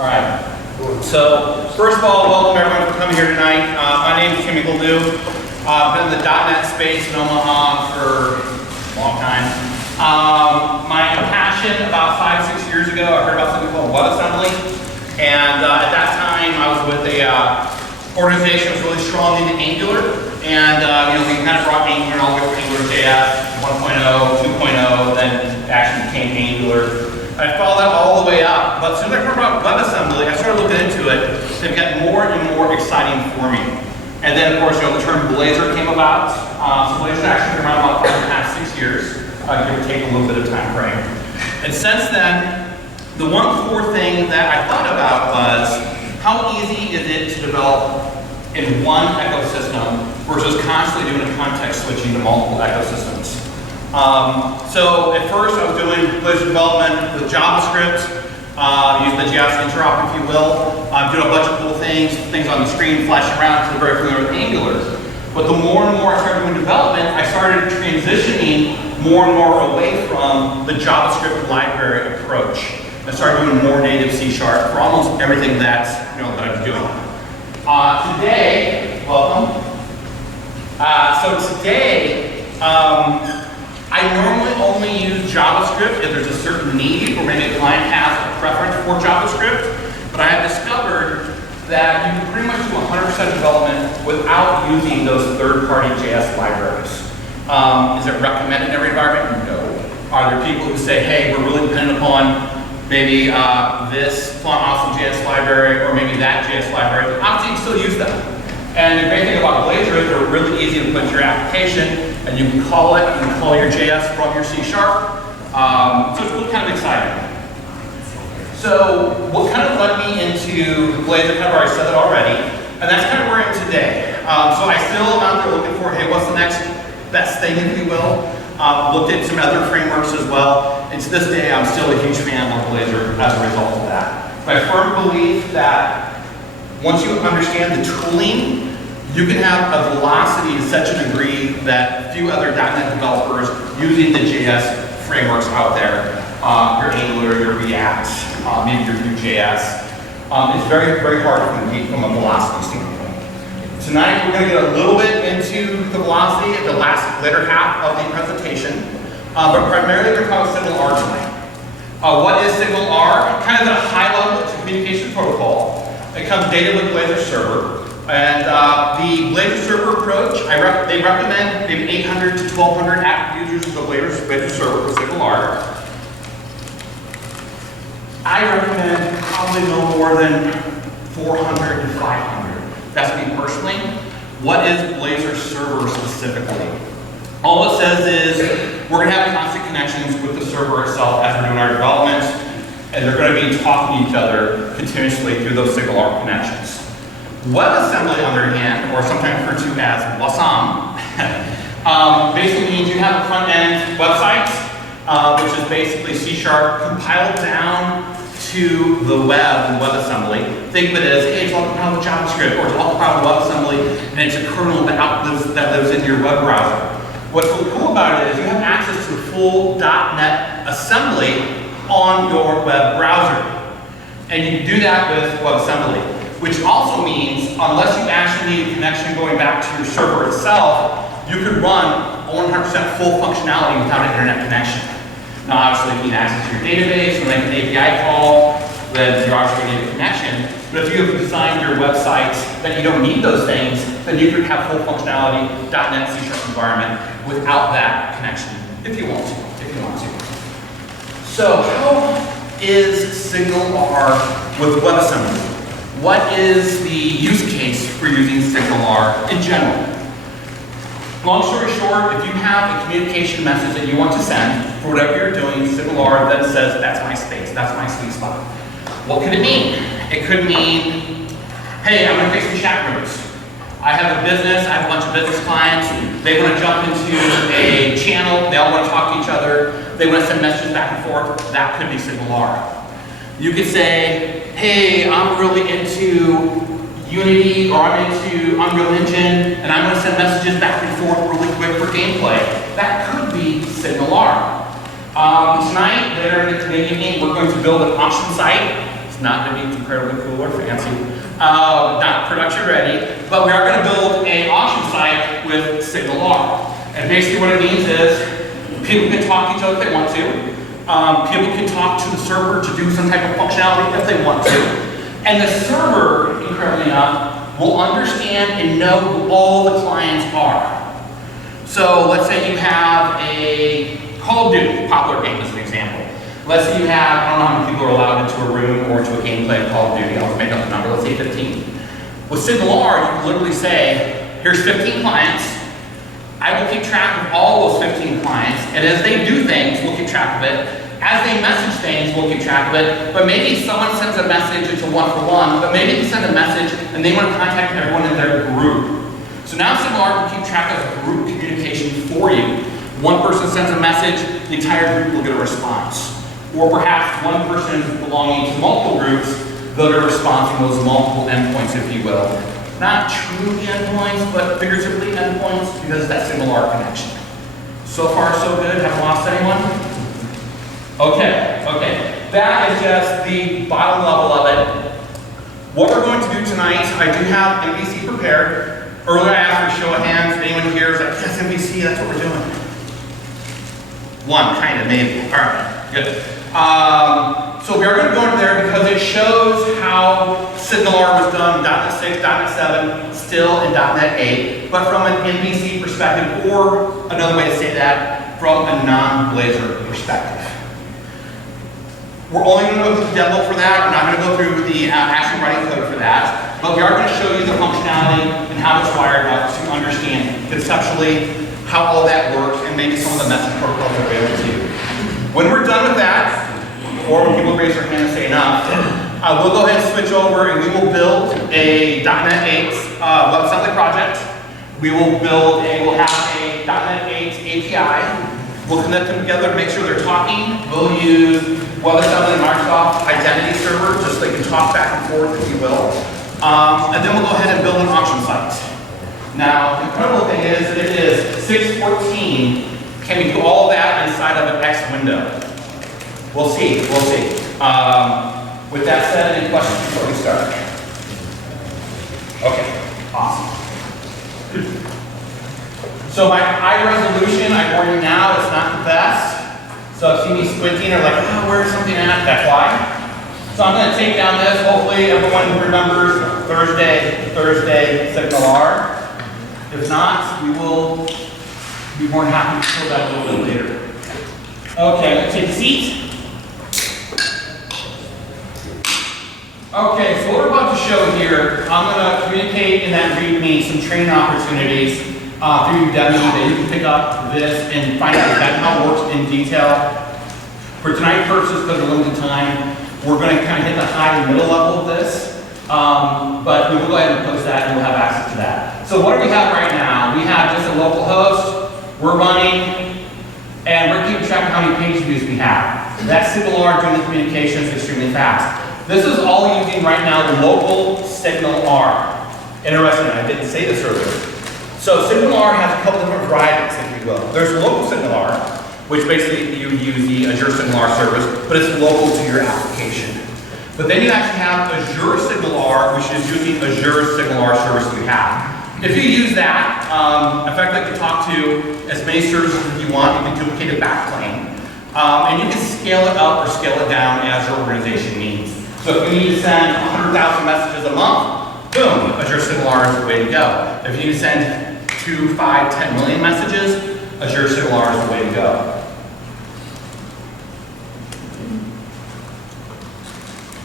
All right. So, first of all, welcome everyone for coming here tonight. My name is Kimmy Goldoo. I've been in the .NET space in Omaha for a long time. My passion, about 5-6 years ago, I heard about something called WebAssembly. And at that time, I was with a organization that was really strong into Angular. And we kind of brought Angular all the way from AngularJS 1.0, 2.0, then it actually became Angular. I followed that all the way up, but as soon as I heard about WebAssembly, I started looking into it. It got more and more exciting for me. And then, of course, the term Blazor came about. So Blazor actually been around about 5.5-6 years, give or take a little bit of time frame. And since then, the one core thing that I thought about was how easy is it to develop in one ecosystem versus constantly doing a context switching to multiple ecosystems. So at first I was doing Blazor development with JavaScript, using the JS interop, if you will. Doing a bunch of cool things on the screen, flashing around, because I'm very familiar with Angular. But the more and more I started doing development, I started transitioning more and more away from the JavaScript library approach. I started doing more native C# for almost everything that I was doing. Today, welcome. So today, I normally only use JavaScript if there's a certain need, or maybe a client has a preference for JavaScript, but I have discovered that you can pretty much do 100% development without using those third-party JS libraries. Is it recommended in every environment? No. Are there people who say, hey, we're really dependent upon maybe this font awesome JS library, or maybe that JS library? Obviously, you can still use them. And the great thing about Blazor is they're really easy to put into your application, and you can call it, you can call your JS from your C#. So it's really kind of exciting. So what kind of led me into Blazor, kind of already said it already, and that's kind of where I am today. So I still am out there looking for, hey, what's the next best thing, if you will. Looked at some other frameworks as well, and to this day I'm still a huge fan of Blazor as a result of that. But I firmly believe that once you understand the tooling, you can have a velocity to such a degree that few other .NET developers using the JS frameworks out there, your Angular, your React, maybe your Vue.js, it's very, very hard to compete from a velocity standpoint. Tonight we're going to get a little bit into the velocity at the later half of the presentation, but primarily we're going to talk about SignalR tonight. What is SignalR? Kind of at a high level, it's a communication protocol. It comes native with Blazor Server. And the Blazor Server approach, they recommend maybe 800 to 1,200 active users of the Blazor Server for SignalR. I recommend probably no more than 400 to 500. That's me personally. What is Blazor Server specifically? All it says is we're going to have constant connections with the server itself as we're doing our development, and they're going to be talking to each other continuously through those SignalR connections. WebAssembly, on the other hand, or sometimes referred to as WASM, basically means you have a front-end website, which is basically C# compiled down to the web and WebAssembly. Think of it as, hey, it's all compiled with JavaScript, or it's all compiled with WebAssembly, and it's a kernel that lives in your web browser. What's really cool about it is you have access to full .NET assembly on your web browser. And you can do that with WebAssembly, which also means, unless you actually need a connection going back to your server itself, you could run 100% full functionality without an internet connection. Now, obviously, if you need access to your database or make an API call, then you obviously need a connection. But if you have designed your website that you don't need those things, then you could have full functionality .NET C# environment without that connection, if you want to. So, how is SignalR with WebAssembly? What is the use case for using SignalR in general? Long story short, if you have a communication message that you want to send for whatever you're doing, SignalR then says, that's my space, that's my sweet spot. What could it mean? It could mean, hey, I'm going to create some chat rooms. I have a business, I have a bunch of business clients, they want to jump into a channel, they all want to talk to each other, they want to send messages back and forth, that could be SignalR. You could say, hey, I'm really into Unity, or I'm into Unreal Engine, and I'm going to send messages back and forth really quick for gameplay. That could be SignalR. Tonight, later in the evening, we're going to build an auction site It's not going to be incredibly cool or fancy, not production ready, but we are going to build an auction site with SignalR. And basically what it means is people can talk to each other if they want to. People can talk to the server to do some type of functionality if they want to. And the server, incredibly enough, will understand and know who all the clients are. So let's say you have a Call of Duty, popular game as an example. Let's say you have, I don't know how many people are allowed into a room or to a gameplay of Call of Duty. I'll make up the number, let's say 15. With SignalR, you can literally say, here's 15 clients. I will keep track of all those 15 clients, and as they do things, we'll keep track of it. As they message things, we'll keep track of it. But maybe someone sends a message, it's a one-for-one, but maybe they send a message and they want to contact everyone in their group. So now SignalR can keep track of group communication for you. One person sends a message, the entire group will get a response. Or perhaps one person belonging to multiple groups, they'll get a response from those multiple endpoints, if you will. Not truly endpoints, but figuratively endpoints, because that's SignalR connection. So far, so good. Haven't lost anyone? Okay. That is just the bottom level of it. What we're going to do tonight, I do have MVC prepared. Earlier I asked for a show of hands. If anyone here is like, yes, MVC, that's what we're doing. One, kind of, maybe. All right, good. So we are going to go into there because it shows how SignalR was done .NET 6, .NET 7, still in .NET 8, but from an MVC perspective, or another way to say that, from a non-Blazor perspective. We're only going to go through the demo for that. We're not going to go through the actual writing code for that, but we are going to show you the functionality and how it's wired up to understand conceptually how all that works and maybe some of the message protocols are available to you. When we're done with that, or when people raise their hand and say enough, we'll go ahead and switch over and we will build a .NET 8 WebAssembly project. We'll have a .NET 8 API. We'll connect them together to make sure they're talking. We'll use WebAssembly and Microsoft Identity Server just so they can talk back and forth, if you will. And then we'll go ahead and build an auction site. Now, the incredible thing is, it is 614. Can we do all of that inside of an X window? We'll see. With that said, any questions before we start? Okay, awesome. So my high resolution, I warn you now, it's not the best. So if you see me squinting or like, oh, where's something at? That's why. So I'm going to take down this. Hopefully everyone remembers Thursday SignalR. If not, we will be more than happy to pull that a little bit later. Okay, let's take a seat. Okay, so what we're about to show here, I'm going to communicate in that README some training opportunities through Udemy that you can pick up this and find out exactly how it works in detail. For tonight's purposes, because of limited time, we're going to kind of hit the high and middle level of this, but we will go ahead and post that and we'll have access to that. So what do we have right now? We have just a local host, we're running, and we're keeping track of how many page views we have. That's SignalR doing the communications extremely fast. This is all using right now the local SignalR. Interesting, I didn't say this earlier. So SignalR has a couple different varieties, if you will. There's local SignalR, which basically you use the Azure SignalR service, but it's local to your application. But then you actually have Azure SignalR, which is using Azure SignalR service that you have. If you use that, effectively you can talk to as many services as you want. You can duplicate a backplane. And you can scale it up or scale it down as your organization needs. So if you need to send 100,000 messages a month, boom, Azure SignalR is the way to go. If you need to send 2, 5, 10 million messages, Azure SignalR is the way to go.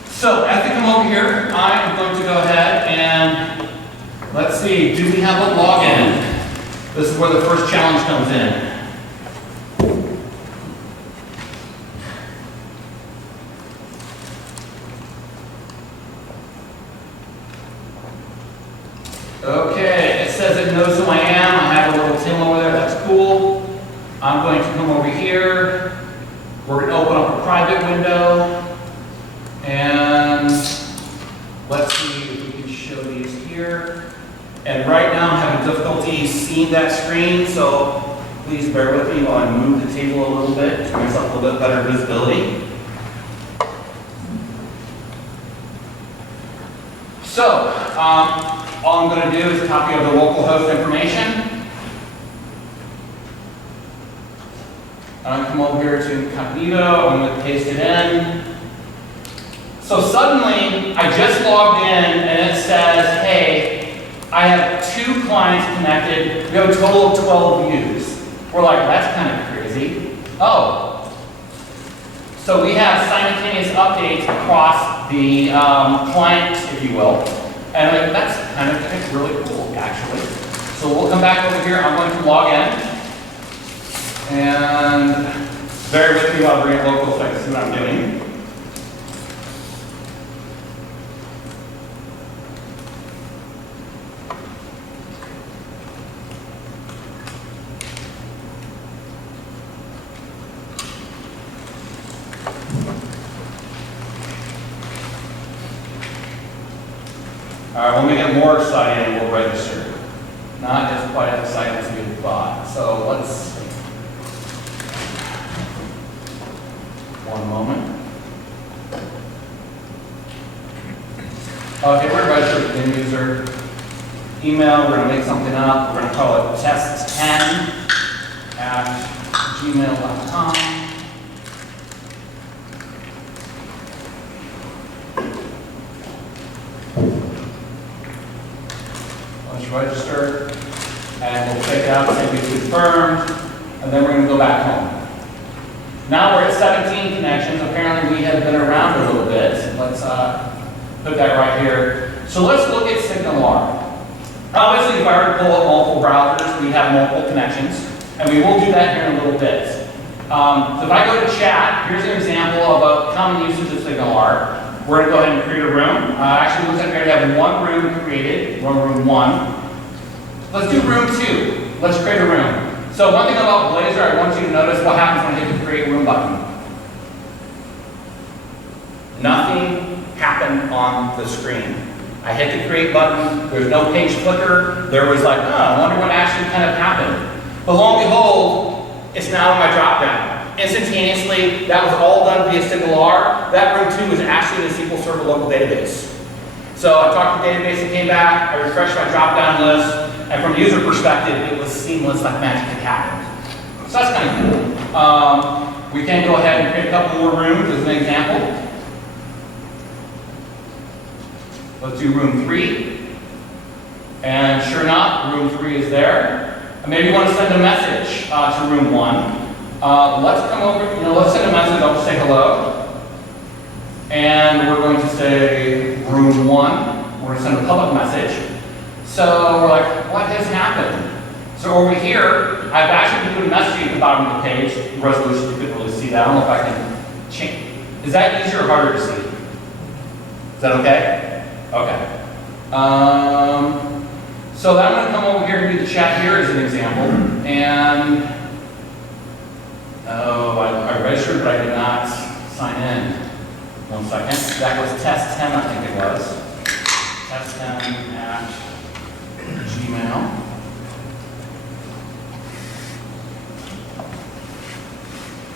So as we come over here, I am going to go ahead and let's see, do we have a login? This is where the first challenge comes in. Okay, it says it knows who I am. I have a little Tim over there, that's cool. I'm going to come over here. We're going to open up a private window. And let's see if we can show these here. And right now I'm having difficulty seeing that screen, so please bear with me while I move the table a little bit to give myself a little bit better visibility. So, all I'm going to do is copy of the local host information. I'm going to come over here to incognito. I'm going to paste it in. So suddenly, I just logged in and it says, hey, I have 2 clients connected. We have a total of 12 views. We're like, that's kind of crazy. Oh. So we have simultaneous updates across the client, if you will. And like, that's kind of really cool, actually. So we'll come back over here. I'm going to log in. And bear with me while I bring up local so I can see what I'm doing. All right, when we get more exciting, we'll register. Not as quite as exciting as we thought. So let's see. One moment. Okay, we're going to register with the end user. Email, we're going to make something up. We're going to call it test10@gmail.com. Register, and we'll check it out, say we confirmed, and then we're going to go back home. Now we're at 17 connections. Apparently we have been around a little bit. Let's put that right here. So let's look at SignalR. Obviously, if I were to pull up multiple browsers, we have multiple connections, and we will do that here in a little bit. So if I go to chat, here's an example of a common usage of SignalR. We're going to go ahead and create a room. Actually, it looks like we already have one room created, room 1. Let's do room 2. Let's create a room. So one thing about Blazor, I want you to notice what happens when I hit the create room button. Nothing happened on the screen. I hit the create button, there's no page clicker. There was like, oh, I wonder what actually kind of happened. But lo and behold, it's now in my drop down. Instantaneously, that was all done via SignalR. That room 2 was actually in the SQL Server local database. So I talked to the database, it came back, I refreshed my drop-down list, and from a user perspective, it was seamless like magic had happened. So that's kind of cool. We can go ahead and create a couple more rooms as an example. Let's do room 3. And sure enough, room 3 is there. And maybe you want to send a message to room 1. Let's come over, let's send a message, I'll just say hello. And we're going to say room 1. We're going to send a public message. So we're like, what has happened? So over here, I've actually put a message at the bottom of the page. The resolution, you couldn't really see that. I don't know if I can change. Is that easier or harder to see? Is that okay? Okay. So I'm going to come over here and do the chat here as an example. And I registered, but I did not sign in. 1 second. That was test 10, I think it was. Test 10 at Gmail.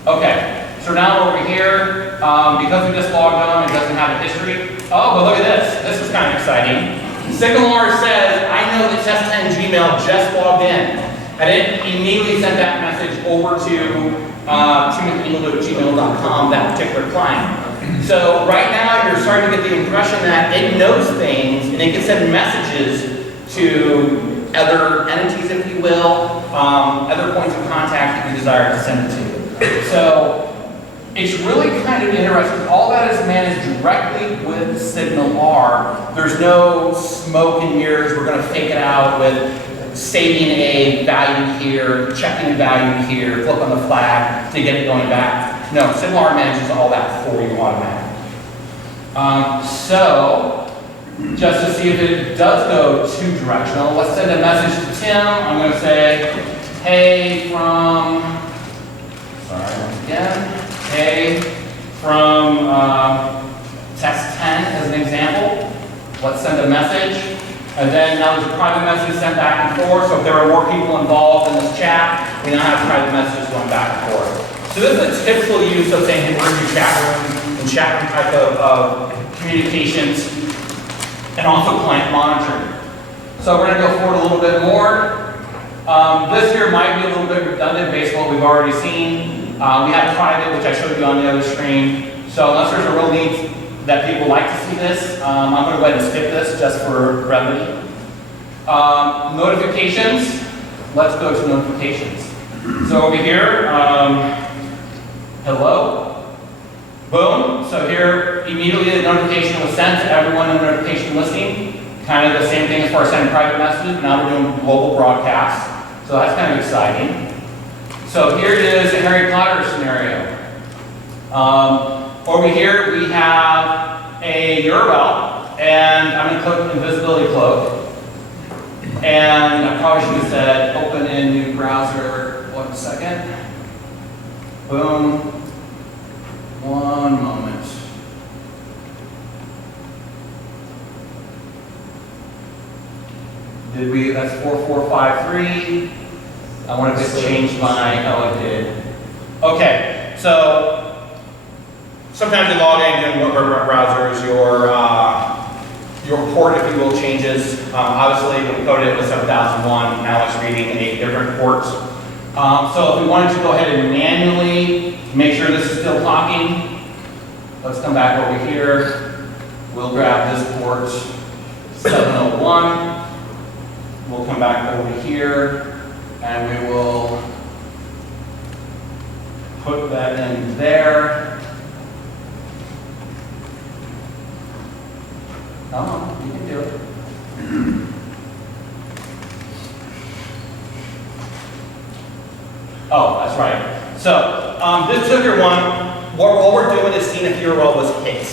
Okay, so now over here, because we just logged on, it doesn't have a history. Oh, but look at this. This is kind of exciting. SignalR says, I know that test 10 Gmail just logged in. And it immediately sent that message over to timothy@gmail.com, that particular client. So right now you're starting to get the impression that it knows things and it can send messages to other entities, if you will, other points of contact that you desire to send it to. So it's really kind of interesting. All that is managed directly with SignalR. There's no smoke and mirrors. We're going to fake it out with saving a value here, checking a value here, flip on the flag to get it going back. No, SignalR manages all that for you automatically. So, just to see if it does go two directional, let's send a message to Tim. I'm going to say, hey from, once again, hey from test 10 as an example. Let's send a message. And then now there's a private message sent back and forth. So if there are more people involved in this chat, we now have private messages going back and forth. So this is a typical use of saying, hey, we're in your chat room and chat room type of communications. and also client monitoring. So we're going to go forward a little bit more. This here might be a little bit redundant based on what we've already seen. We have private, which I showed you on the other screen. So unless there's a real need that people like to see this, I'm going to go ahead and skip this just for brevity. Notifications. Let's go to notifications. So over here, hello, boom. So here, immediately the notification was sent to everyone in the notification listing. Kind of the same thing as far as sending private messages, but now we're doing global broadcast. So that's kind of exciting. So here is a Harry Potter scenario. Over here we have a URL, and I'm going to click Invisibility Cloak. And I probably should have said open in new browser. 1 second. Boom. 1 moment. Did we? That's 4453. I want to change my. Oh, it did. Okay. So sometimes you log in in browsers, your port, if you will, changes. Obviously, when we coded it with 7001, now it's reading 8 different ports. So if we wanted to go ahead and manually make sure this is still talking, let's come back over here. We'll grab this port 701. We'll come back over here, and we will put that in there. Oh, you can do it. Oh, that's right. So, this particular one, what we're doing is seeing if URL was hit.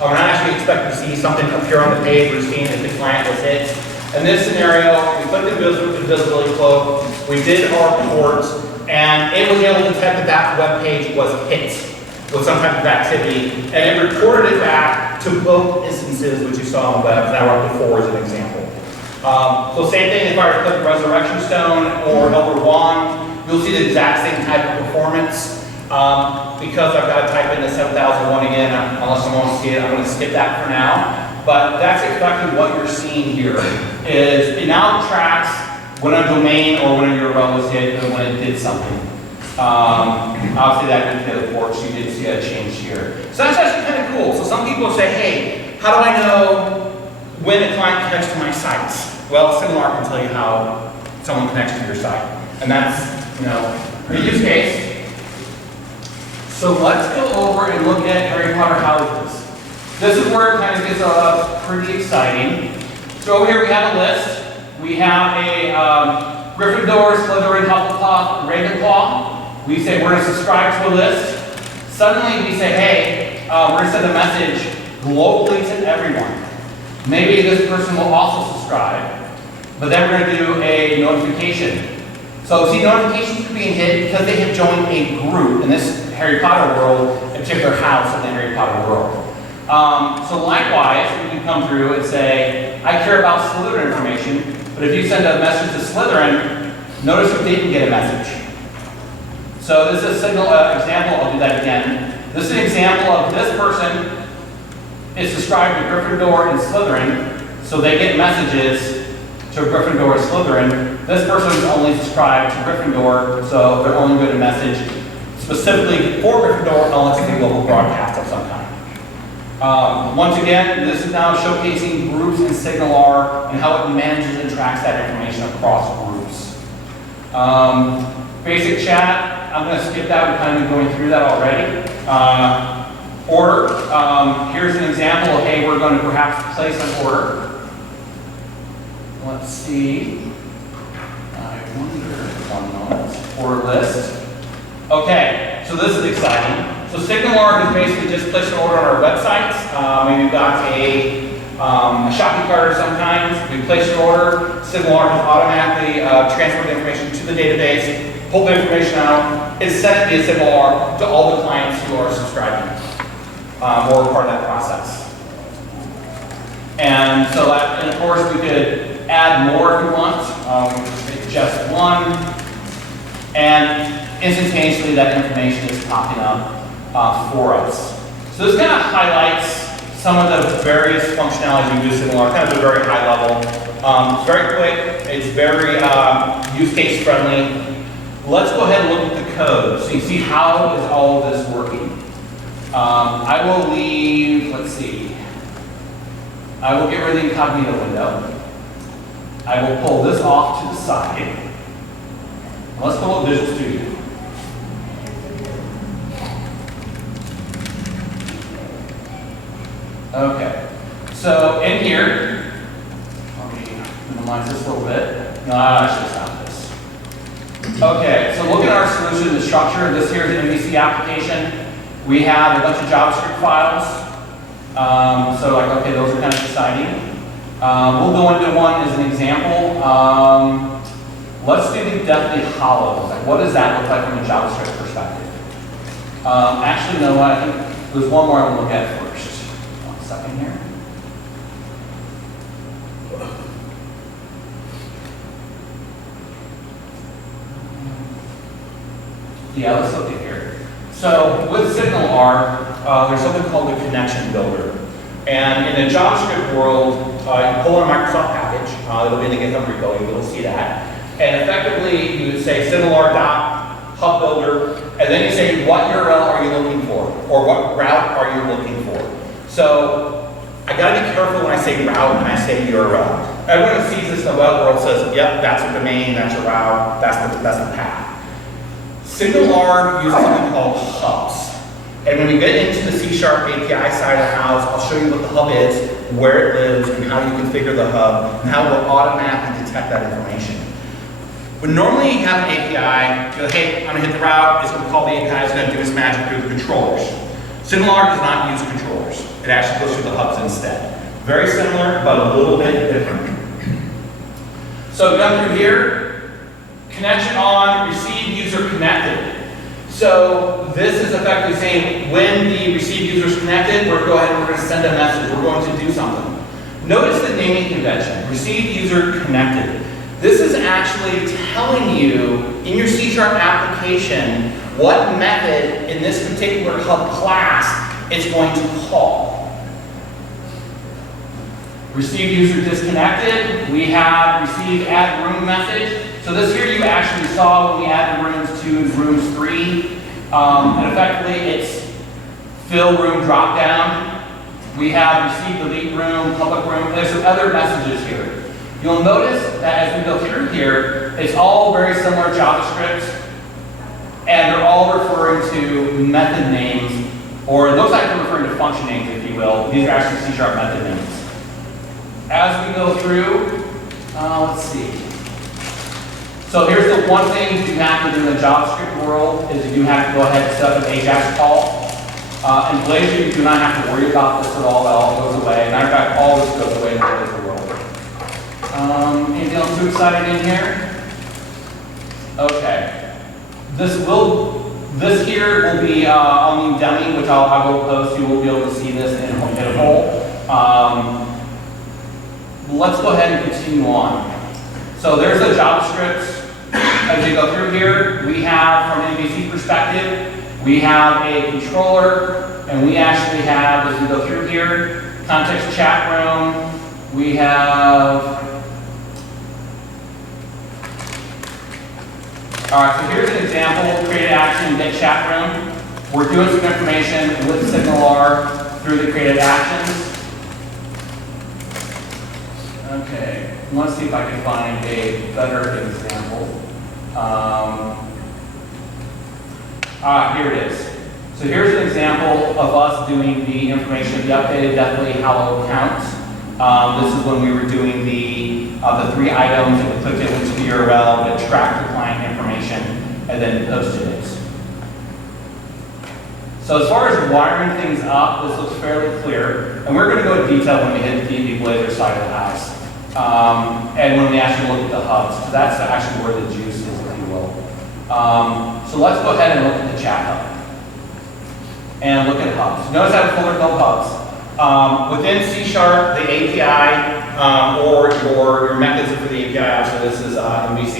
We're not actually expecting to see something appear on the page. We're seeing if the client was hit. In this scenario, we clicked the Invisibility Cloak, we did our port, and it was able to detect that that web page was hit with some type of activity, and it reported it back to both instances which you saw on the web. That were up to 4 as an example. So same thing if I were to click Resurrection Stone or Elder Wand, you'll see the exact same type of performance. Because I've got to type in the 7001 again, unless someone wants to see it, I'm going to skip that for now. But that's exactly what you're seeing here, is it now tracks when a domain or when a URL was hit and when it did something. Obviously that didn't hit the port, so you did see a change here. So that's actually kind of cool. So some people say, hey, how do I know when a client connects to my sites? Well, SignalR can tell you how someone connects to your site. And that's, a use case. So let's go over and look at Harry Potter houses. This is where it kind of gets pretty exciting. So over here we have a list. We have a Gryffindor, Slytherin, Hufflepuff, Ravenclaw. We say we're going to subscribe to a list. Suddenly we say, hey, we're going to send a message globally to everyone. Maybe this person will also subscribe. But then we're going to do a notification. So see, notifications are being hit because they have joined a group in this Harry Potter world, a particular house in the Harry Potter world. So likewise, we can come through and say, I care about Slytherin information, but if you send a message to Slytherin, notice you didn't get a message. So this is a signal example. I'll do that again. This is an example of this person is subscribed to Gryffindor and Slytherin, so they get messages to Gryffindor and Slytherin. This person is only subscribed to Gryffindor, so they're only going to message specifically for Gryffindor unless it's a global broadcast of some kind. Once again, this is now showcasing groups in SignalR and how it manages and tracks that information across groups. Basic chat, I'm going to skip that. We've kind of been going through that already. Order, here's an example of, hey, we're going to perhaps place an order. Let's see. I wonder, 1 moment. Order list. Okay, so this is exciting. So SignalR has basically just placed an order on our websites. Maybe we've got a shopping cart of some kind. We place an order. SignalR has automatically transferred the information to the database, pulled the information out, it's sent via SignalR to all the clients who are subscribing or part of that process. And so that, and of course, we could add more if we want. We can just make just one. And instantaneously, that information is popping up for us. So this kind of highlights some of the various functionalities you use SignalR, kind of a very high level. It's very quick, it's very use case friendly. Let's go ahead and look at the code so you see how is all of this working. I will leave, let's see, I will get rid of the incognito window. I will pull this off to the side. Let's pull up Visual Studio. Okay, so in here, let me minimize this a little bit. No, I should stop this. Okay, so look at our solution, the structure. This here is an MVC application. We have a bunch of JavaScript files. So like, okay, those are kind of exciting. We'll go into one as an example. Let's do the deathly hollows. Like, what does that look like from a JavaScript perspective? Actually, no, I think there's one more I want to look at first. Second here. Yeah, let's look at here. So with SignalR, there's something called the connection builder. And in the JavaScript world, you pull in a Microsoft package. It'll be in the GitHub repo, you'll see that. And effectively, you would say SignalR.hub builder, and then you say what URL are you looking for, or what route are you looking for. So I gotta be careful when I say route and I say URL. Everyone who sees this in the web world says, yep, that's a domain, that's a route, that's the path. SignalR uses something called hubs. And when we get into the C# API side of the house, I'll show you what the hub is, where it lives, and how you configure the hub, and how it will automatically detect that information. When normally you have an API, you go, hey, I'm gonna hit the route, it's gonna call the API, it's gonna do its magic through the controllers. SignalR does not use controllers. It actually goes through the hubs instead. Very similar, but a little bit different. So down through here, connection on, receive user connected. So this is effectively saying when the receive user is connected, we're going to send a message, we're going to do something. Notice the naming convention, receive user connected. This is actually telling you in your C# application what method in this particular hub class it's going to call. Receive user disconnected, we have receive add room message. So this here you actually saw when we added rooms 2 and rooms 3. And effectively it's fill room drop down. We have receive delete room, public room. There's some other messages here. You'll notice that as we go through here, it's all very similar JavaScript, and they're all referring to method names, or it looks like they're referring to function names, if you will. These are actually C# method names. As we go through, let's see. So here's the one thing you have to do in the JavaScript world is you do have to go ahead and set up an AJAX call. In Blazor, you do not have to worry about this at all. That all goes away. Matter of fact, all this goes away in the Blazor world. Anything else too exciting in here? Okay. This here will be on the dummy, which I will post. You will be able to see this in a whole. Let's go ahead and continue on. So there's a JavaScript. As you go through here, we have, from an MVC perspective, we have a controller, and we actually have, as we go through here, context chat room. We have, all right, so here's an example, create action, get chat room. We're doing some information with SignalR through the created actions. Okay, let's see if I can find a better example. Here it is. So here's an example of us doing the information, the updated deathly hollow count. This is when we were doing the 3 items, and we clicked it into the URL that tracked the client information, and then posted it. So as far as wiring things up, this looks fairly clear, and we're going to go into detail when we hit the Blazor side of the house. And when we actually look at the hubs, because that's actually where the juice is, if you will. So let's go ahead and look at the chat hub. And look at hubs. Notice I have a folder called hubs. Within C#, the API, or your methods for the API, so this is MVC,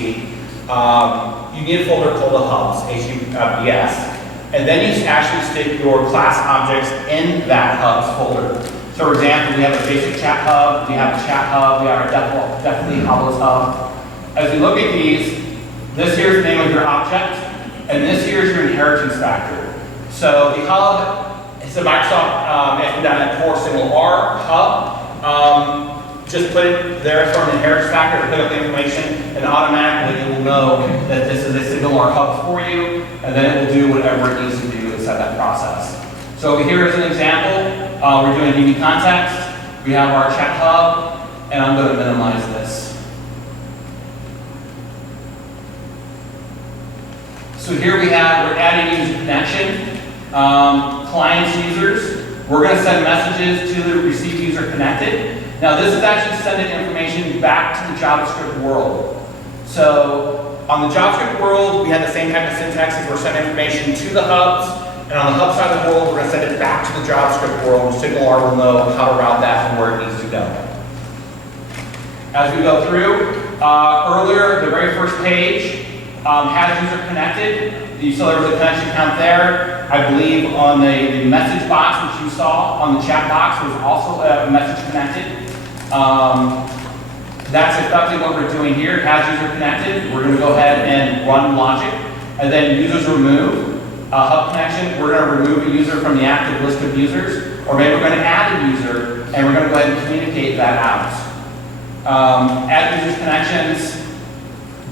you need a folder called the hubs, HUBS. And then you actually stick your class objects in that hubs folder. So for example, we have a basic chat hub, we have a chat hub, we have our definitely Hollows hub. As we look at these, this here is the name of your object, and this here is your inheritance factor. So the hub is a Microsoft ASP.NET Core SignalR hub. Just put it there for an inheritance factor to pick up the information, and automatically it will know that this is a SignalR hub for you, and then it will do whatever it needs to do inside that process. So over here is an example. We're doing DB context. We have our chat hub, and I'm going to minimize this. So here we're adding user connection, clients, users. We're going to send messages to the receive user connected. Now this is actually sending information back to the JavaScript world. So on the JavaScript world, we have the same type of syntax as we're sending information to the hubs. And on the hub side of the world, we're going to send it back to the JavaScript world. SignalR will know how to route that and where it needs to go. As we go through, earlier, the very first page has user connected. You saw there was a connection count there. I believe on the message box, which you saw on the chat box, was also a message connected. That's effectively what we're doing here. Has user connected. We're going to go ahead and run logic. And then users remove. Hub connection, we're going to remove a user from the active list of users, or maybe we're going to add a user, and we're going to go ahead and communicate that out. Add users connections.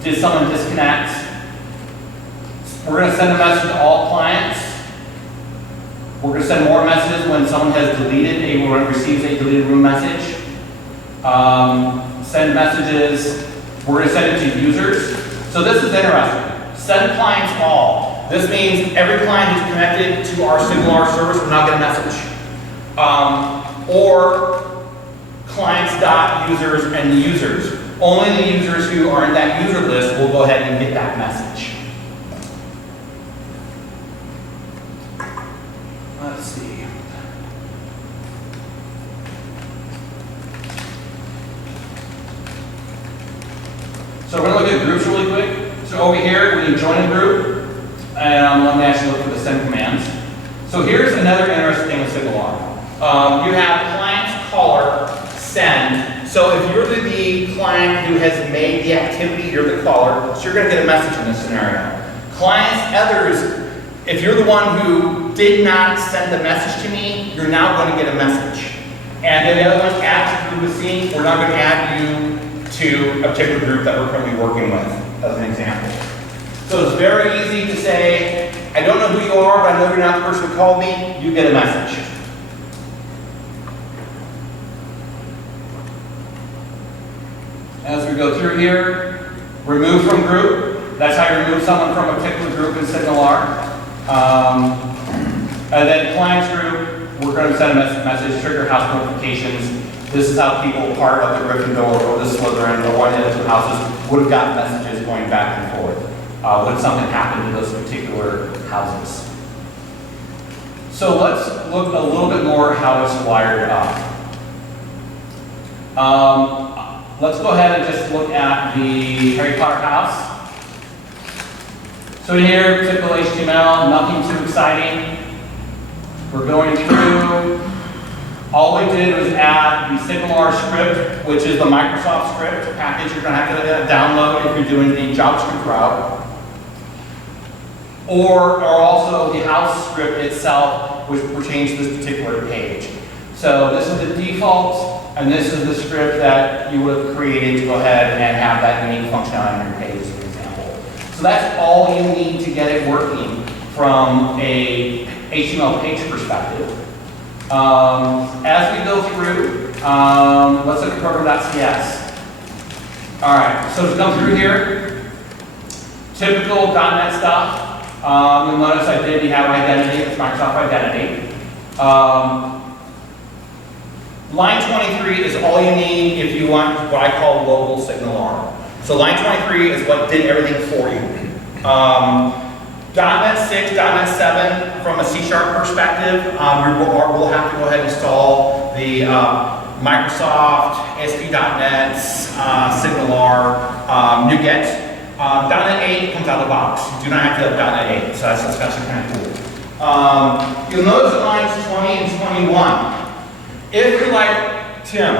Did someone disconnect? We're going to send a message to all clients. We're going to send more messages when someone has deleted or receives a deleted room message. Send messages. We're going to send it to users. So this is interesting. Send clients all. This means every client who's connected to our SignalR service will not get a message. Or clients.users and users. Only the users who are in that user list will go ahead and get that message. Let's see. So we're going to look at groups really quick. So over here, when you join a group, let me actually look at the send commands. So here's another interesting thing with SignalR. You have client caller send. So if you're the client who has made the activity, you're the caller, so you're going to get a message in this scenario. Clients others, if you're the one who did not send the message to me, you're now going to get a message. And then the other one, add to group scene, we're now going to add you to a particular group that we're currently working with, as an example. So it's very easy to say, I don't know who you are, but I know you're not the person who called me, you get a message. As we go through here, remove from group. That's how you remove someone from a particular group in SignalR. And then clients group, we're going to send a message, trigger house notifications. This is how people part of the Gryffindor or the Slytherin or one of the two houses would have gotten messages going back and forth when something happened to those particular houses. So let's look a little bit more how it's wired up. Let's go ahead and just look at the Harry Potter house. So in here, typical HTML, nothing too exciting. We're going through. All we did was add the SignalR script, which is the Microsoft script package you're going to have to download if you're doing the JavaScript route. Or also the house script itself, which pertains to this particular page. So this is the default, and this is the script that you would have created to go ahead and have that unique functionality on your page, for example. So that's all you need to get it working from a HTML page perspective. As we go through, let's look at program.cs. All right, so to come through here, typical .NET stuff. You'll notice I did have identity, it's Microsoft Identity. Line 23 is all you need if you want what I call local SignalR. So line 23 is what did everything for you. .NET 6, .NET 7, from a C# perspective, we'll have to go ahead and install the Microsoft ASP.NET, SignalR, NuGet. .NET 8 comes out of the box. You do not have to have .NET 8, so that's actually kind of cool. You'll notice that lines 20 and 21. If you're like, Tim,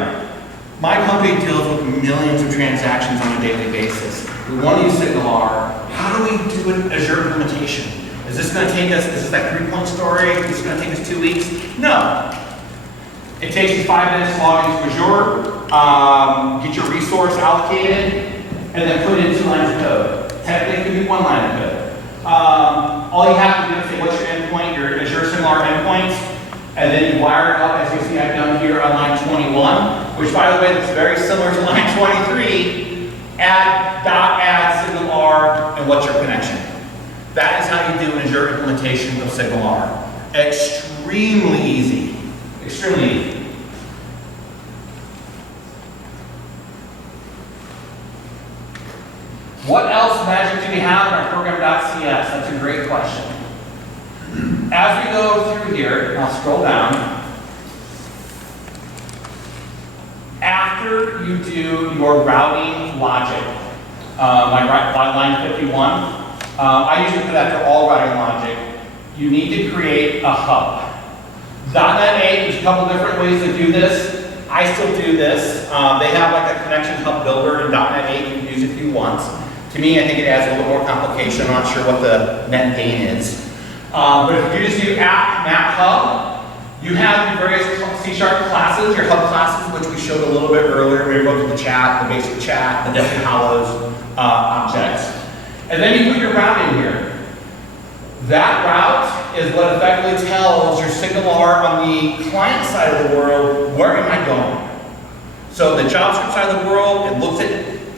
my company deals with millions of transactions on a daily basis. We want to use SignalR. How do we do an Azure implementation? Is this going to take us, is this that 3-point story? Is this going to take us 2 weeks? No. It takes you 5 minutes to log into Azure, get your resource allocated, and then put in 2 lines of code. Technically, it could be 1 line of code. All you have to do is say, what's your endpoint, your Azure SignalR endpoints, and then you wire it up, as you see I've done here on line 21, which by the way, looks very similar to line 23. Add SignalR, and what's your connection? That is how you do an Azure implementation of SignalR. Extremely easy. Extremely easy. What else magic do we have in our program.cs? That's a great question. As we go through here, I'll scroll down. After you do your routing logic, like line 51, I usually put after all routing logic, you need to create a hub. .NET 8, there's a couple different ways to do this. I still do this. They have like a connection hub builder in .NET 8 you can use if you want. To me, I think it adds a little more complication. I'm not sure what the net gain is. But if you just do app map hub, you have your various C# classes, your hub classes, which we showed a little bit earlier. We looked at the chat, the basic chat, the Deaf and Hollows objects. And then you put your route in here. That route is what effectively tells your SignalR on the client side of the world, where am I going? So the JavaScript side of the world, it looks at,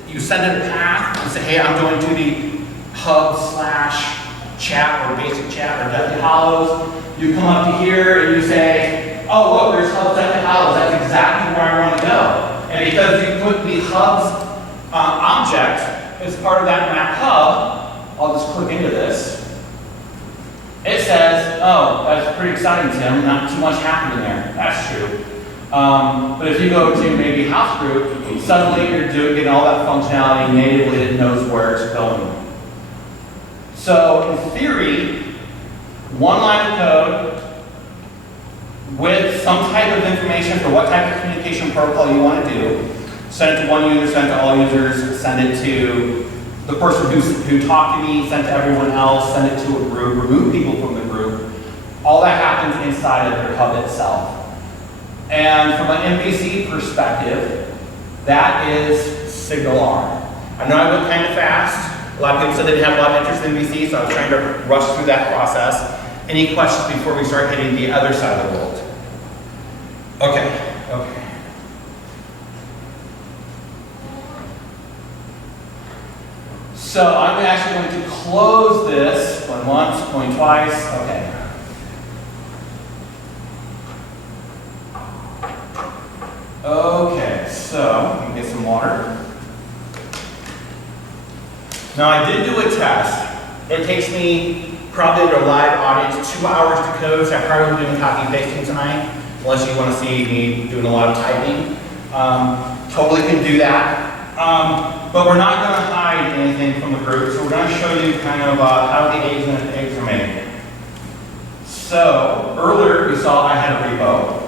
you send it a path and say, hey, I'm going to the hub/chat or basic chat or Deaf and Hollows. You come up to here and you say, oh, look, there's hub Deaf and Hollows. That's exactly where I want to go. And because you put the hub's object as part of that map hub, I'll just click into this. It says, oh, that's pretty exciting, Tim. Not too much happening there. That's true. But if you go to maybe house group, suddenly you're getting all that functionality natively that knows where it's going. So in theory, 1 line of code with some type of information for what type of communication protocol you want to do. Send it to one user, send it to all users, send it to the person who talked to me, send it to everyone else, send it to a group, remove people from the group. All that happens inside of your hub itself. And from an MVC perspective, that is SignalR. I know I went kind of fast. A lot of people said they didn't have a lot of interest in MVC, so I was trying to rush through that process. Any questions before we start hitting the other side of the world? Okay. So I'm actually going to close this going once, going twice. Okay. Okay, so let me get some water. Now I did do a test. It takes me probably to a live audience 2 hours to code, so I probably won't be doing copy and pasting tonight, unless you want to see me doing a lot of typing. Totally can do that. But we're not going to hide anything from the group, so we're going to show you kind of how the eggs are made. So earlier we saw I had a repo.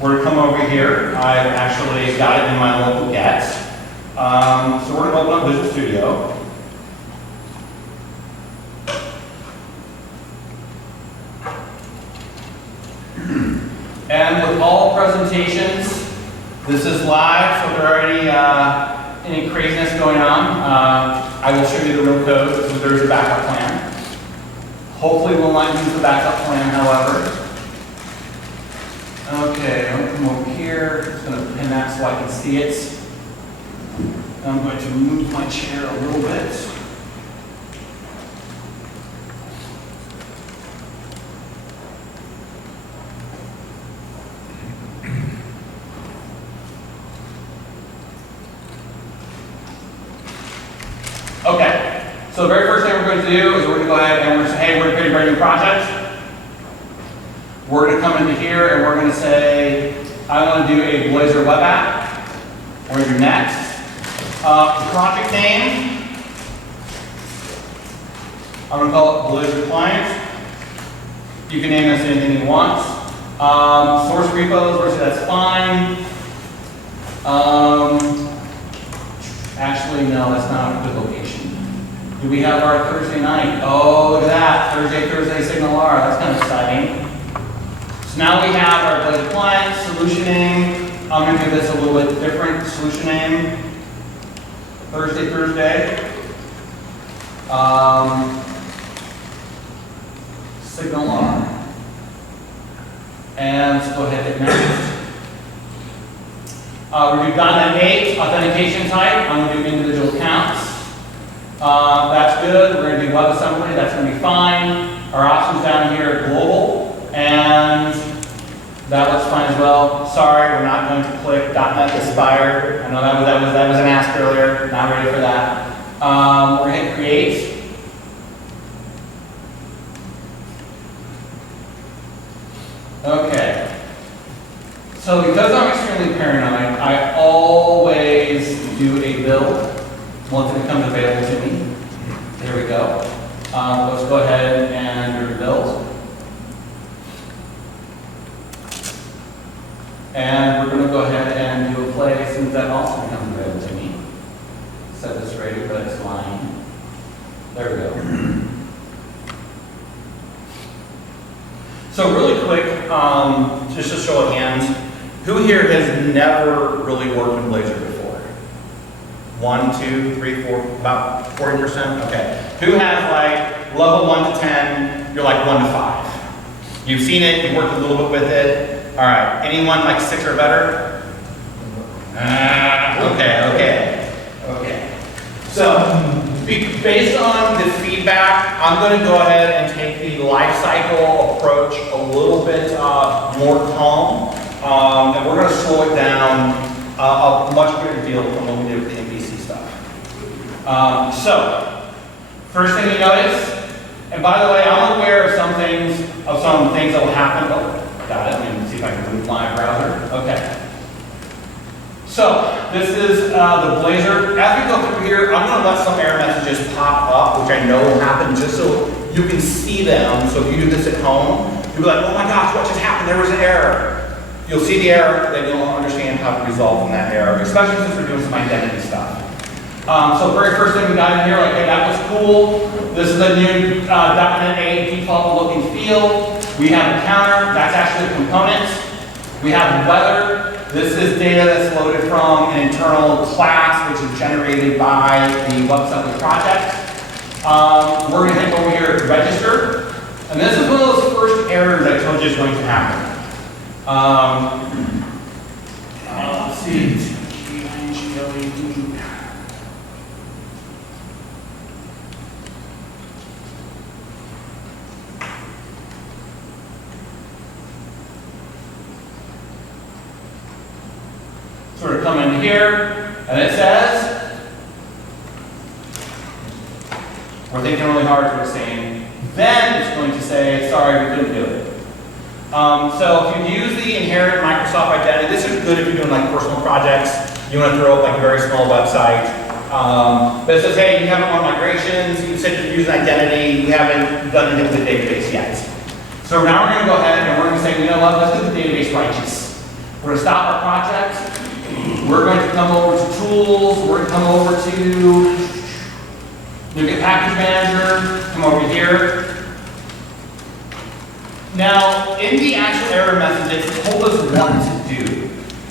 We're going to come over here. I've actually got it in my local get. So we're going to open up Visual Studio. And with all presentations, this is live, so if there are any craziness going on, I will show you the real code, so there's a backup plan. Hopefully we'll not use the backup plan, however. Okay, I'm going to come over here. Just going to pin that so I can see it. I'm going to move my chair a little bit. Okay, so the very first thing we're going to do is we're going to go ahead and we're going to say, hey, we're going to create a brand new project. We're going to come into here and we're going to say, I want to do a Blazor web app. We're going to do next. Project name, I'm going to call it Blazor Client. You can name this anything you want. Source repos, we're saying that's fine. Actually, no, that's not a good location. Do we have our Thursday night? Oh, look at that, Thursday SignalR, that's kind of exciting. So now we have our Blazor client, solution name. I'm going to give this a little bit different solution name. Thursday. SignalR. And let's go ahead and hit next. We do .NET 8 authentication type. I'm going to do individual accounts. That's good. We're going to do WebAssembly. That's going to be fine. Our options down here are global, and that looks fine as well. Sorry, we're not going to click .NET Aspire. I know that was an ask earlier. Not ready for that. We're going to hit create. Okay. So because I'm extremely paranoid, I always do a build once it becomes available to me. There we go. Let's go ahead and do a build. And we're going to go ahead and do a play since that also becomes available to me. Set this ready, but it's lying. There we go. So really quick, just a show of hands, who here has never really worked in Blazor before? 1, 2, 3, 4, about 40%? Okay. Who has like level 1 to 10, you're like 1 to 5? You've seen it, you've worked a little bit with it. All right, anyone like 6 or better? Okay. So, based on the feedback, I'm going to go ahead and take the life cycle approach a little bit more calm, and we're going to slow it down a much bigger deal from what we did with the MVC stuff. So, first thing you notice, and by the way, I'm aware of some things that will happen. Oh, got it. Let me see if I can move my browser. Okay. So, this is the Blazor. As we go through here, I'm going to let some error messages pop up, which I know will happen just so you can see them. So if you do this at home, you'll be like, oh my gosh, what just happened? There was an error. You'll see the error, then you'll understand how to resolve from that error, especially since we're doing some identity stuff. So very first thing we got in here, like, hey, that was cool. This is the new .NET 8 default look and feel. We have a counter, that's actually a component. We have weather. This is data that's loaded from an internal class, which is generated by the WebAssembly project. We're going to hit over here, register. And this is one of those first errors I told you is going to happen. Let's see. Sort of come in here, and it says, we're thinking really hard for it's saying, then it's going to say, sorry, we couldn't do it. So if you use the inherent Microsoft identity, this is good if you're doing like personal projects, you want to throw up like a very small website. But it says, hey, you haven't run migrations, you said you're using identity, you haven't done anything with the database yet. So now we're going to go ahead and we're going to say, you know what, let's do the database righteous. We're going to stop our project. We're going to come over to tools, we're going to come over to look at package manager, come over here. Now, in the actual error message, it told us what to do.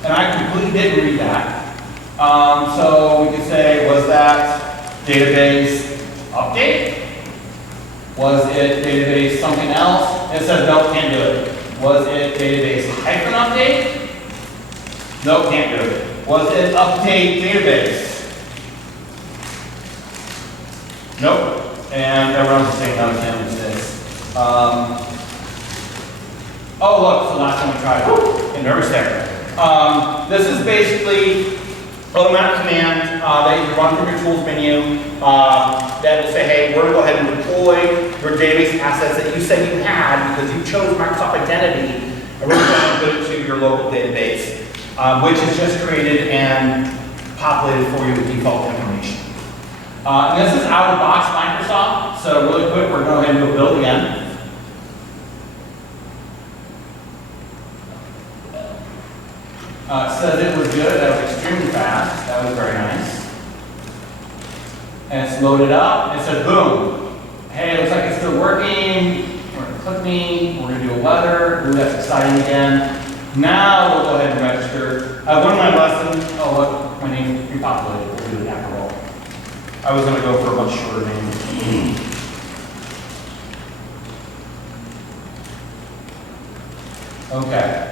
And I completely didn't read that. So we could say, was that database update? Was it database something else? It says, nope, can't do it. Was it database hyphen update? Nope, can't do it. Was it update database? Nope. And everyone's saying, no, can't use this. Oh, look, so last time we tried it. Nervous there. This is basically automatic command that you run from your tools menu that will say, hey, we're going to go ahead and deploy your database assets that you said you had because you chose Microsoft Identity, and we're going to go ahead and put it to your local database. Which is just created and populated for you with default information. And this is out of the box Microsoft, so really quick, we're going to go ahead and do a build again. It says it was good. That was extremely fast. That was very nice. And it's loaded up. It says, boom. Hey, it looks like it's still working. We're going to click me. We're going to do a weather. Ooh, that's exciting again. Now we'll go ahead and register. I learned my lesson. Oh, look, my name repopulated. We'll do it after all. I was going to go for a much shorter name. Okay.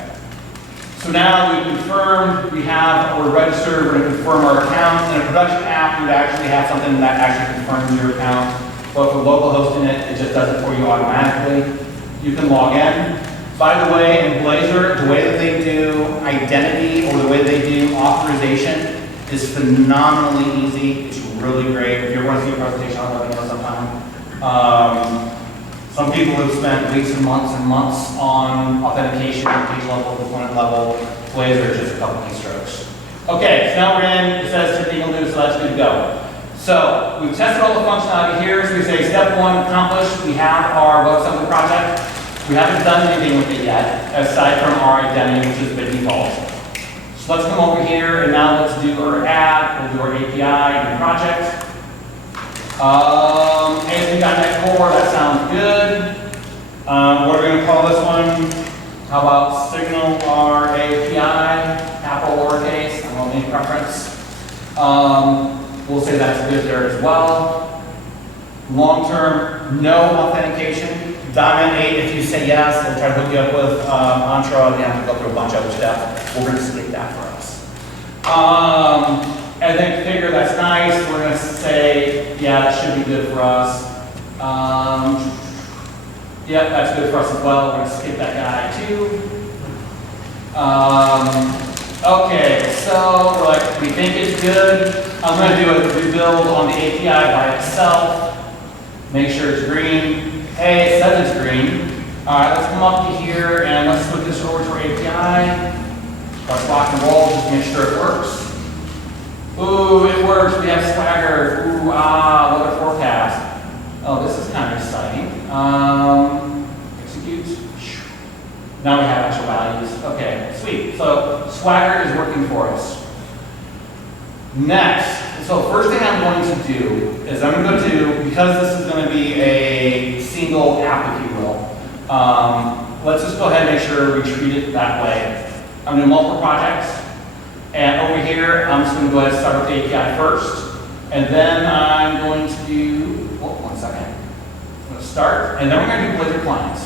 So now we've confirmed, we're registered, we're going to confirm our account. In a production app, you'd actually have something that actually confirms your account. But for local hosting it just does it for you automatically. You can log in. By the way, in Blazor, the way that they do identity or the way they do authorization is phenomenally easy. It's really great. If you ever want to see a presentation, I'll let me know sometime. Some people have spent weeks and months on authentication, page level, component level. Blazor is just a couple keystrokes. Okay, so now we're in. It says to Eagle News, so that's good to go. So we've tested all the functionality here. So we say step one accomplished. We have our WebAssembly project. We haven't done anything with it yet, aside from our identity, which is the default. So let's come over here and now let's do our add. We'll do our API and project. ASP.NET Core, that sounds good. What are we going to call this one? How about SignalR API, capital lowercase, I don't know, any preference. We'll say that's good there as well. Long-term, no authentication. .NET 8, if you say yes, they'll try to hook you up with Entra, and you have to go through a bunch of other stuff. We're going to skip that for us. And then configure, that's nice. We're going to say, yeah, that should be good for us. Yep, that's good for us as well. We're going to skip that guy too. Okay, so we're like, we think it's good. I'm going to do a rebuild on the API by itself. Make sure it's green. Hey, it says it's green. All right, let's come up to here and let's put this over to our API. Let's rock and roll, just make sure it works. Ooh, it works. We have Swagger. Ooh, weather forecast. Oh, this is kind of exciting. Execute. Now we have actual values. Okay, sweet. So Swagger is working for us. Next, so first thing I'm going to do is I'm going to do, because this is going to be a single app, if you will, let's just go ahead and make sure we treat it that way. I'm doing multiple projects. And over here, I'm just going to go ahead and start with the API first. And then I'm going to do, one second. I'm going to start, and then we're going to do Blazor clients.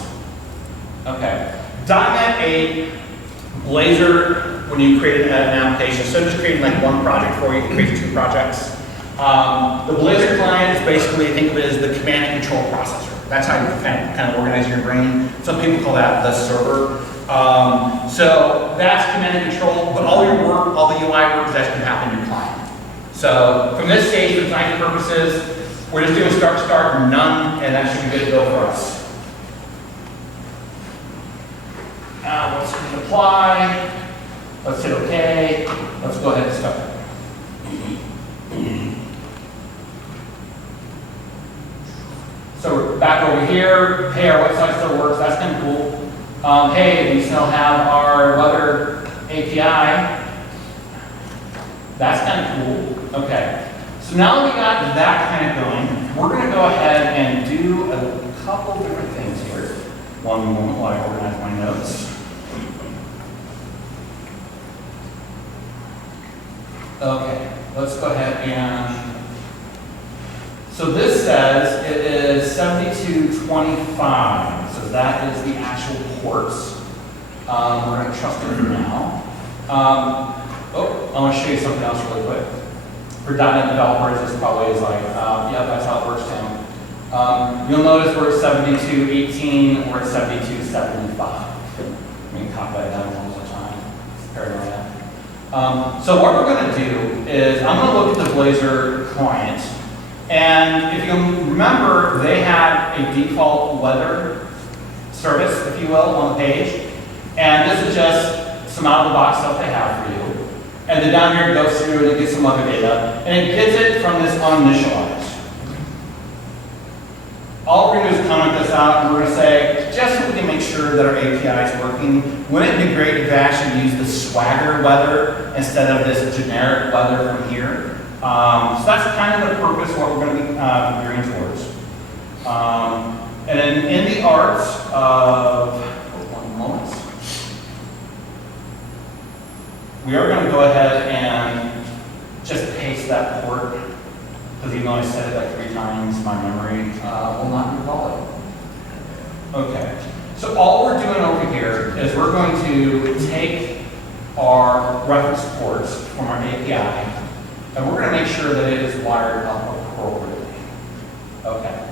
Okay. .NET 8, Blazor, when you create an application, so just creating like one project for you, you can create two projects. The Blazor client is basically, think of it as the command and control processor. That's how you kind of organize your brain. Some people call that the server. So that's command and control, but all your work, all the UI work, that's going to happen in your client. So from this stage, for design purposes, we're just doing start, none, and that should be good to go for us. Let's hit apply. Let's hit OK. Let's go ahead and start. So we're back over here. Hey, our website still works. That's kind of cool. Hey, we still have our weather API. That's kind of cool. Okay. So now that we got that kind of going, we're going to go ahead and do a couple different things here. One moment while I organize my notes. Okay, let's go ahead and. So this says it is 7225. So that is the actual ports. We're going to trust it now. I want to show you something else really quick. For .NET developers, this probably is like, yeah, that's how it works, Tim. You'll notice we're at 7218, we're at 7275. Let me copy that down one more time. Paranoia. So what we're going to do is I'm going to look at the Blazor client. And if you remember, they had a default weather service, if you will, on the page. And this is just some out-of-the-box stuff they have for you. And then down here it goes through and it gets some other data. And it gets it from this uninitialized. All we're going to do is comment this out and we're going to say, just so we can make sure that our API is working, wouldn't it be great if we actually use the Swagger weather instead of this generic weather from here? So that's kind of the purpose of what we're going to be gearing towards. And then in the arts of, one moment, we are going to go ahead and just paste that port, because even though I said it like 3 times, my memory will not recall it. Okay, so all we're doing over here is we're going to take our reference ports from our API, and we're going to make sure that it is wired up appropriately. Okay,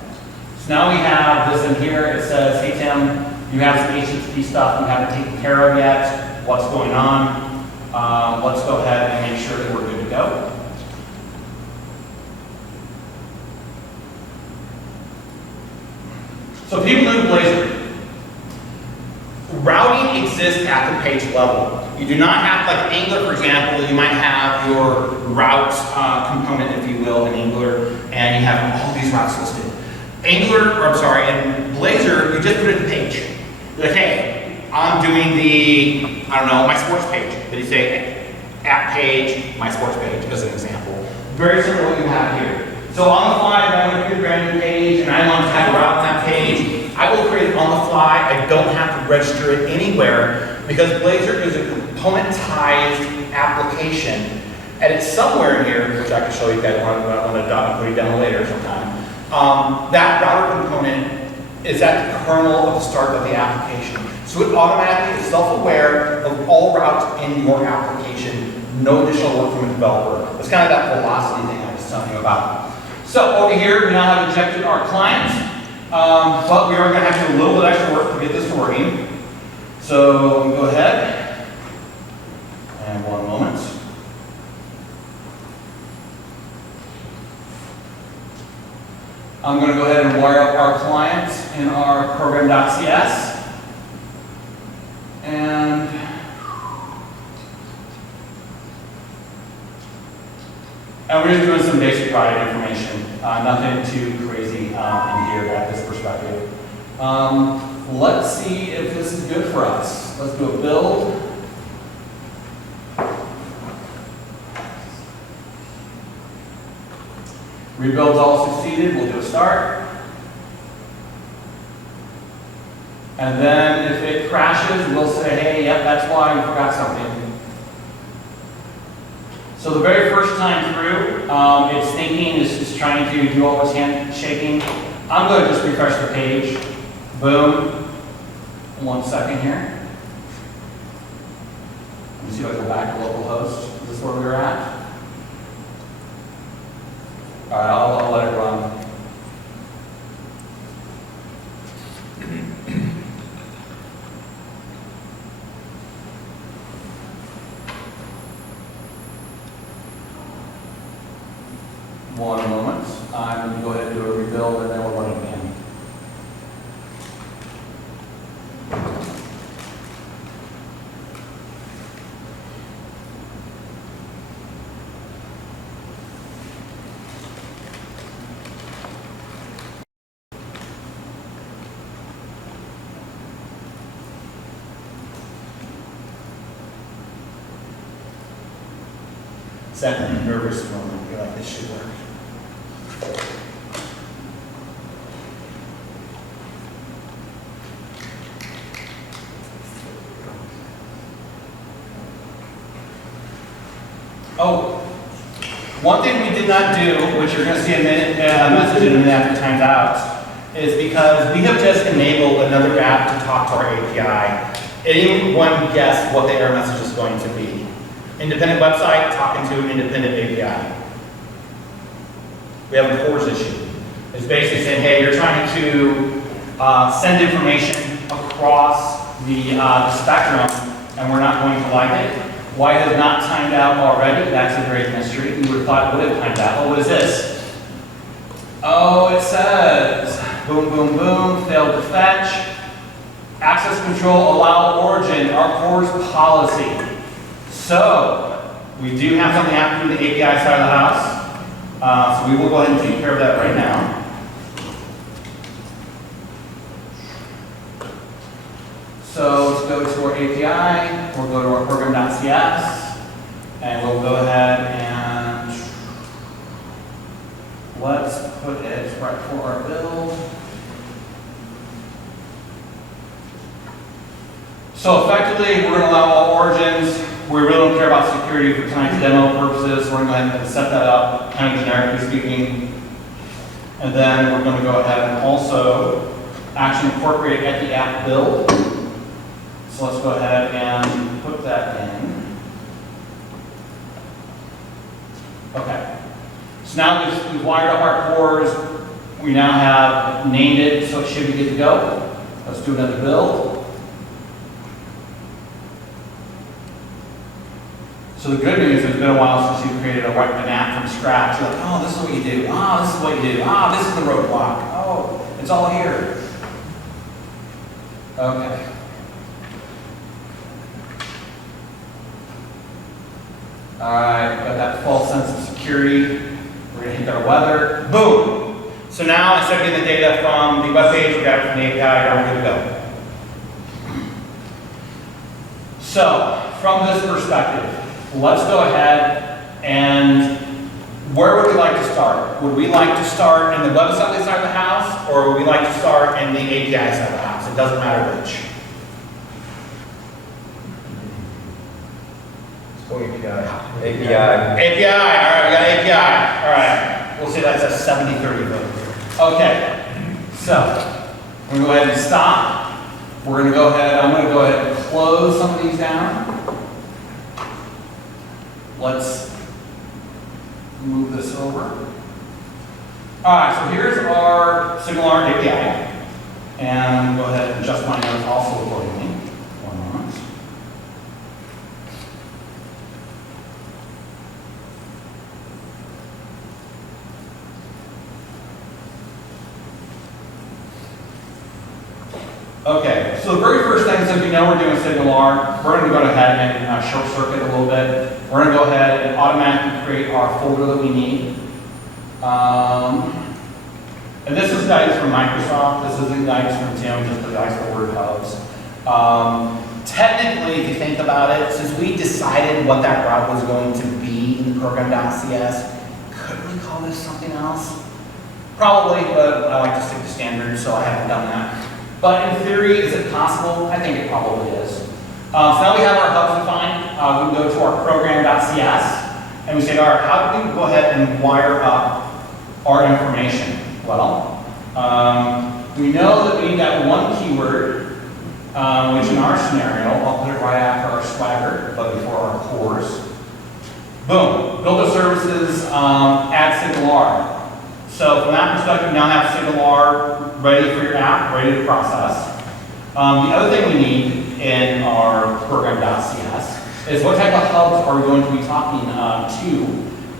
so now we have this in here. It says, hey Tim, you have some HTTP stuff you haven't taken care of yet. What's going on? Let's go ahead and make sure that we're good to go. So people new to Blazor. Routing exists at the page level. You do not have, like Angular, for example, you might have your routes component, if you will, in Angular, and you have all these routes listed. In Blazor, you just put it in the page. You're like, hey, I'm doing the, I don't know, my sports page. But you say, app page, my sports page, as an example. Very similar to what you have here. So on the fly, if I want to create a brand new page and I want to have a route on that page, I will create it on the fly. I don't have to register it anywhere because Blazor is a componentized application. And it's somewhere in here, which I can show you guys on a put it down later sometime. That router component is at the kernel of the start of the application. So it automatically is self-aware of all routes in your application. No additional work from a developer. It's kind of that velocity thing I was telling you about. So over here, we now have injected our clients, but we are going to have to do a little bit extra work to get this working. So go ahead, and one moment. I'm going to go ahead and wire up our clients in our program.cs. And we're just doing some basic product information. Nothing too crazy in here at this perspective. Let's see if this is good for us. Let's do a build. Rebuild's all succeeded. We'll do a start. And then if it crashes, we'll say, hey, yep, that's why you forgot something. So the very first time through, it's thinking, it's just trying to do all this handshaking. I'm going to just refresh the page. Boom. 1 second here. Let me see if I go back to localhost. Is this where we were at? All right, I'll let it run. One moment. I'm going to go ahead and do a rebuild and then we'll run it again. Second nervous moment. You're like, this should work. Oh, one thing we did not do, which you're going to see a message in a minute after time's out, is because we have just enabled another app to talk to our API. Anyone guess what the error message is going to be? Independent website talking to an independent API. We have a CORS issue. It's basically saying, hey, you're trying to send information across the spectrum, and we're not going to like it. Why it is not timed out already? That's a great mystery. We would have thought it would have timed out. Oh, what is this? Oh, it says, boom, boom, boom, failed to fetch. Access control, allow origin, our CORS policy. So, we do have something happening to the API side of the house. So we will go ahead and take care of that right now. let's go to our API, we'll go to our program.cs, and we'll go ahead and let's put it right for our build. So effectively, we're going to allow all origins. We really don't care about security for tonight's demo purposes. We're going to go ahead and set that up, kind of generically speaking. And then we're going to go ahead and also actually incorporate at the app build. So let's go ahead and put that in. Okay. So now we've wired up our cores. We now have named it, so it should be good to go. Let's do another build. So the good news is it's been a while since you've created an app from scratch. You're like, oh, this is what you do. Ah, this is what you do. Ah, this is the roadblock. Oh, it's all here. Okay. All right, got that false sense of security. We're gonna hit our weather. Boom. So now instead of getting the data from the web page, we got it from the API, and we're good to go. So from this perspective, let's go ahead and where would we like to start? Would we like to start in the WebAssembly side of the house, or would we like to start in the API side of the house? It doesn't matter which. API. API, all right, we got API. All right, we'll say that's a 70-30 vote. Okay, so we're gonna go ahead and stop. We're gonna go ahead, I'm gonna go ahead and close some of these down. Let's move this over. All right, so here's our SignalR API. And I'm going to go ahead and adjust my notes also accordingly. One moment. Okay, so the very first thing, so if you know we're doing SignalR, we're going to go ahead and short circuit a little bit. We're going to go ahead and automatically create our folder that we need. And this is guidance from Microsoft. This isn't guidance from Tim, just the guys for word hubs. Technically, if you think about it, since we decided what that route was going to be in the program.cs, could we call this something else? Probably, but I like to stick to standards, so I haven't done that. But in theory, is it possible? I think it probably is. So now we have our hubs defined. We can go to our program.cs, and we say, all right, how do we go ahead and wire up our information? Well, we know that we need that one keyword, which in our scenario, I'll put it right after our Swagger, but before our cores. Boom, build the services, add SignalR. So from that perspective, you now have SignalR ready for your app, ready to process. The other thing we need in our program.cs is what type of hubs are we going to be talking to.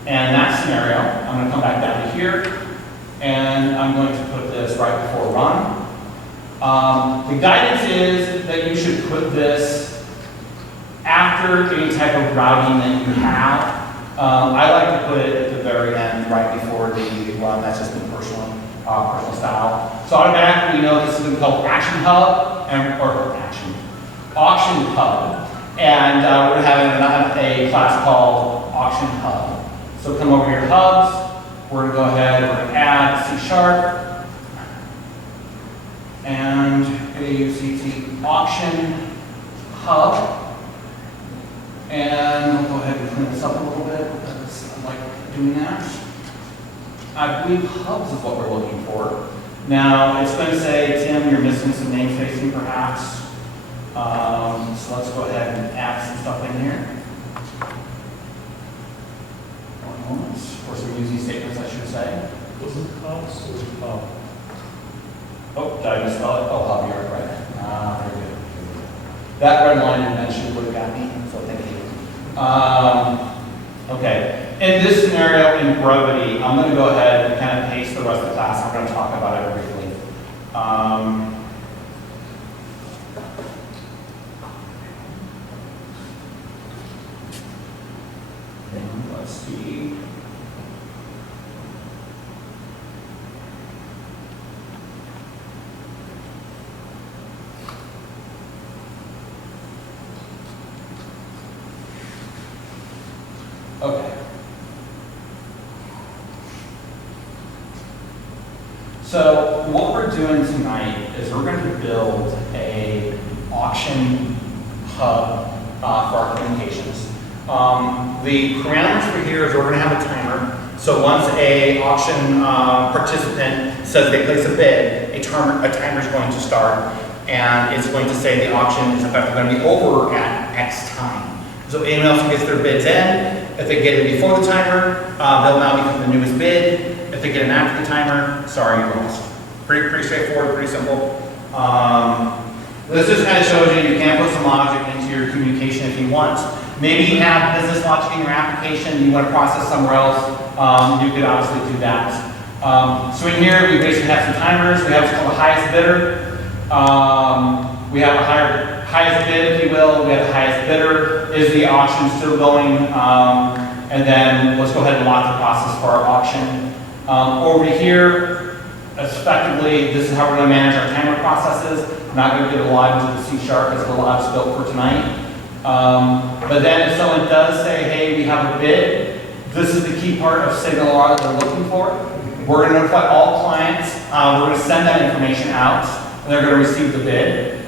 And in that scenario, I'm going to come back down to here, and I'm going to put this right before run. The guidance is that you should put this after any type of routing that you have. I like to put it at the very end, right before the run. That's just been personal style. So automatically we know this is going to be called Action Hub, or Auction Hub. And we're going to have a class called Auction Hub. So come over here to Hubs. We're going to go ahead and we're going to add C# and AUCT Auction Hub. And we'll go ahead and clean this up a little bit because I like doing that. I believe Hubs is what we're looking for. Now, it's going to say, Tim, you're missing some name spacing perhaps. So let's go ahead and add some stuff in here. One moment. Or some using statements, I should say. Was it Hubs or Hub? Oh, did I misspell it? Oh, Hub, you're right. Very good. That red line eventually would have got me, so thank you. Okay. In this scenario, in brevity, I'm going to go ahead and kind of paste the rest of the class. We're going to talk about it briefly. Let's see. Okay. So what we're doing tonight is we're going to build a auction hub for our communications. The parameters for here is we're going to have a timer. So once a auction participant says they place a bid, a timer is going to start, and it's going to say the auction is effectively going to be over at X time. So anyone else who gets their bids in, if they get it before the timer, they'll now become the newest bid. If they get it after the timer, sorry, you lost. Pretty straightforward, pretty simple. This just kind of shows you can put some logic into your communication if you want. Maybe you have business logic in your application, you want to process somewhere else, you could obviously do that. So in here, we basically have some timers. We have what's called the highest bidder. We have a highest bid, if you will. We have the highest bidder. Is the auction still going? And then let's go ahead and lock the process for our auction. Over here, effectively, this is how we're going to manage our timer processes. I'm not going to get a lot into the C# because a lot is built for tonight. But then if someone does say, hey, we have a bid, this is the key part of SignalR that they're looking for. We're going to notify all clients. We're going to send that information out, and they're going to receive the bid.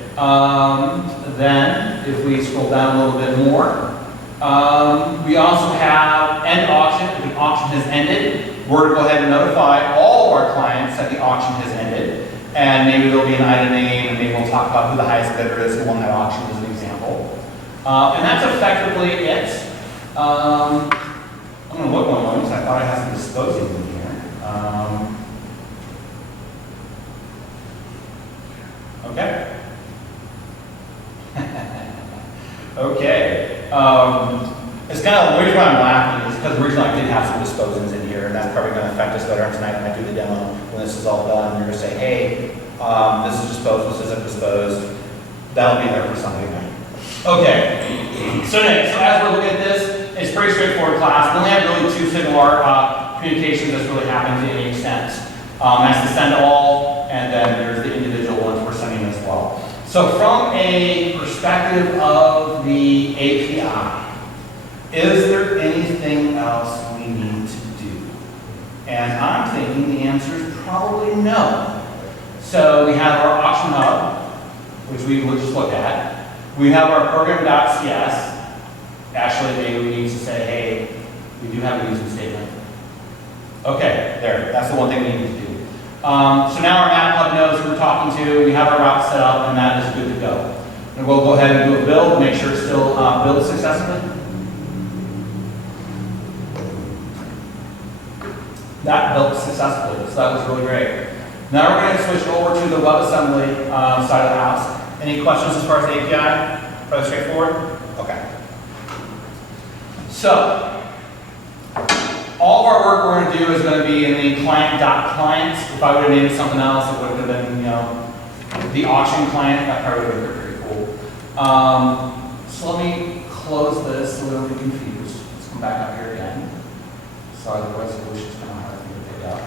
Then, if we scroll down a little bit more, we also have end auction. If the auction has ended, we're going to go ahead and notify all of our clients that the auction has ended. And maybe there'll be an item name, and maybe we'll talk about who the highest bidder is who won that auction as an example. And that's effectively it. I'm going to look one moment because I thought I had some disposing in here. Okay. Okay. It's kind of, the reason why I'm laughing is because originally I did have some disposings in here, and that's probably going to affect us later on tonight when I do the demo. When this is all done, they're going to say, hey, this is disposed, this isn't disposed. That'll be there for Sunday night. Okay. So as we're looking at this, it's pretty straightforward class. We only have really two SignalR communications that's really happening to any extent. That's the send all, and then there's the individual ones we're sending as well. So from a perspective of the API, is there anything else we need to do? And I'm thinking the answer is probably no. So we have our auction hub, which we will just look at. We have our program.cs. Actually, maybe we need to say, hey, we do have a using statement. Okay, there. That's the one thing we need to do. So now our map hub knows who we're talking to. We have our route set up, and that is good to go. And we'll go ahead and do a build, make sure it's still built successfully. That built successfully, so that was really great. Now we're going to switch over to the WebAssembly side of the house. Any questions as far as the API? Fairly straightforward? Okay. So, all of our work we're going to do is going to be in the client.client. If I would have named something else, it would have been, the auction client. That probably would have been pretty cool. So let me close this so we don't get confused. Let's come back up here again. Sorry, the resolution's kind of hard for me to pick up.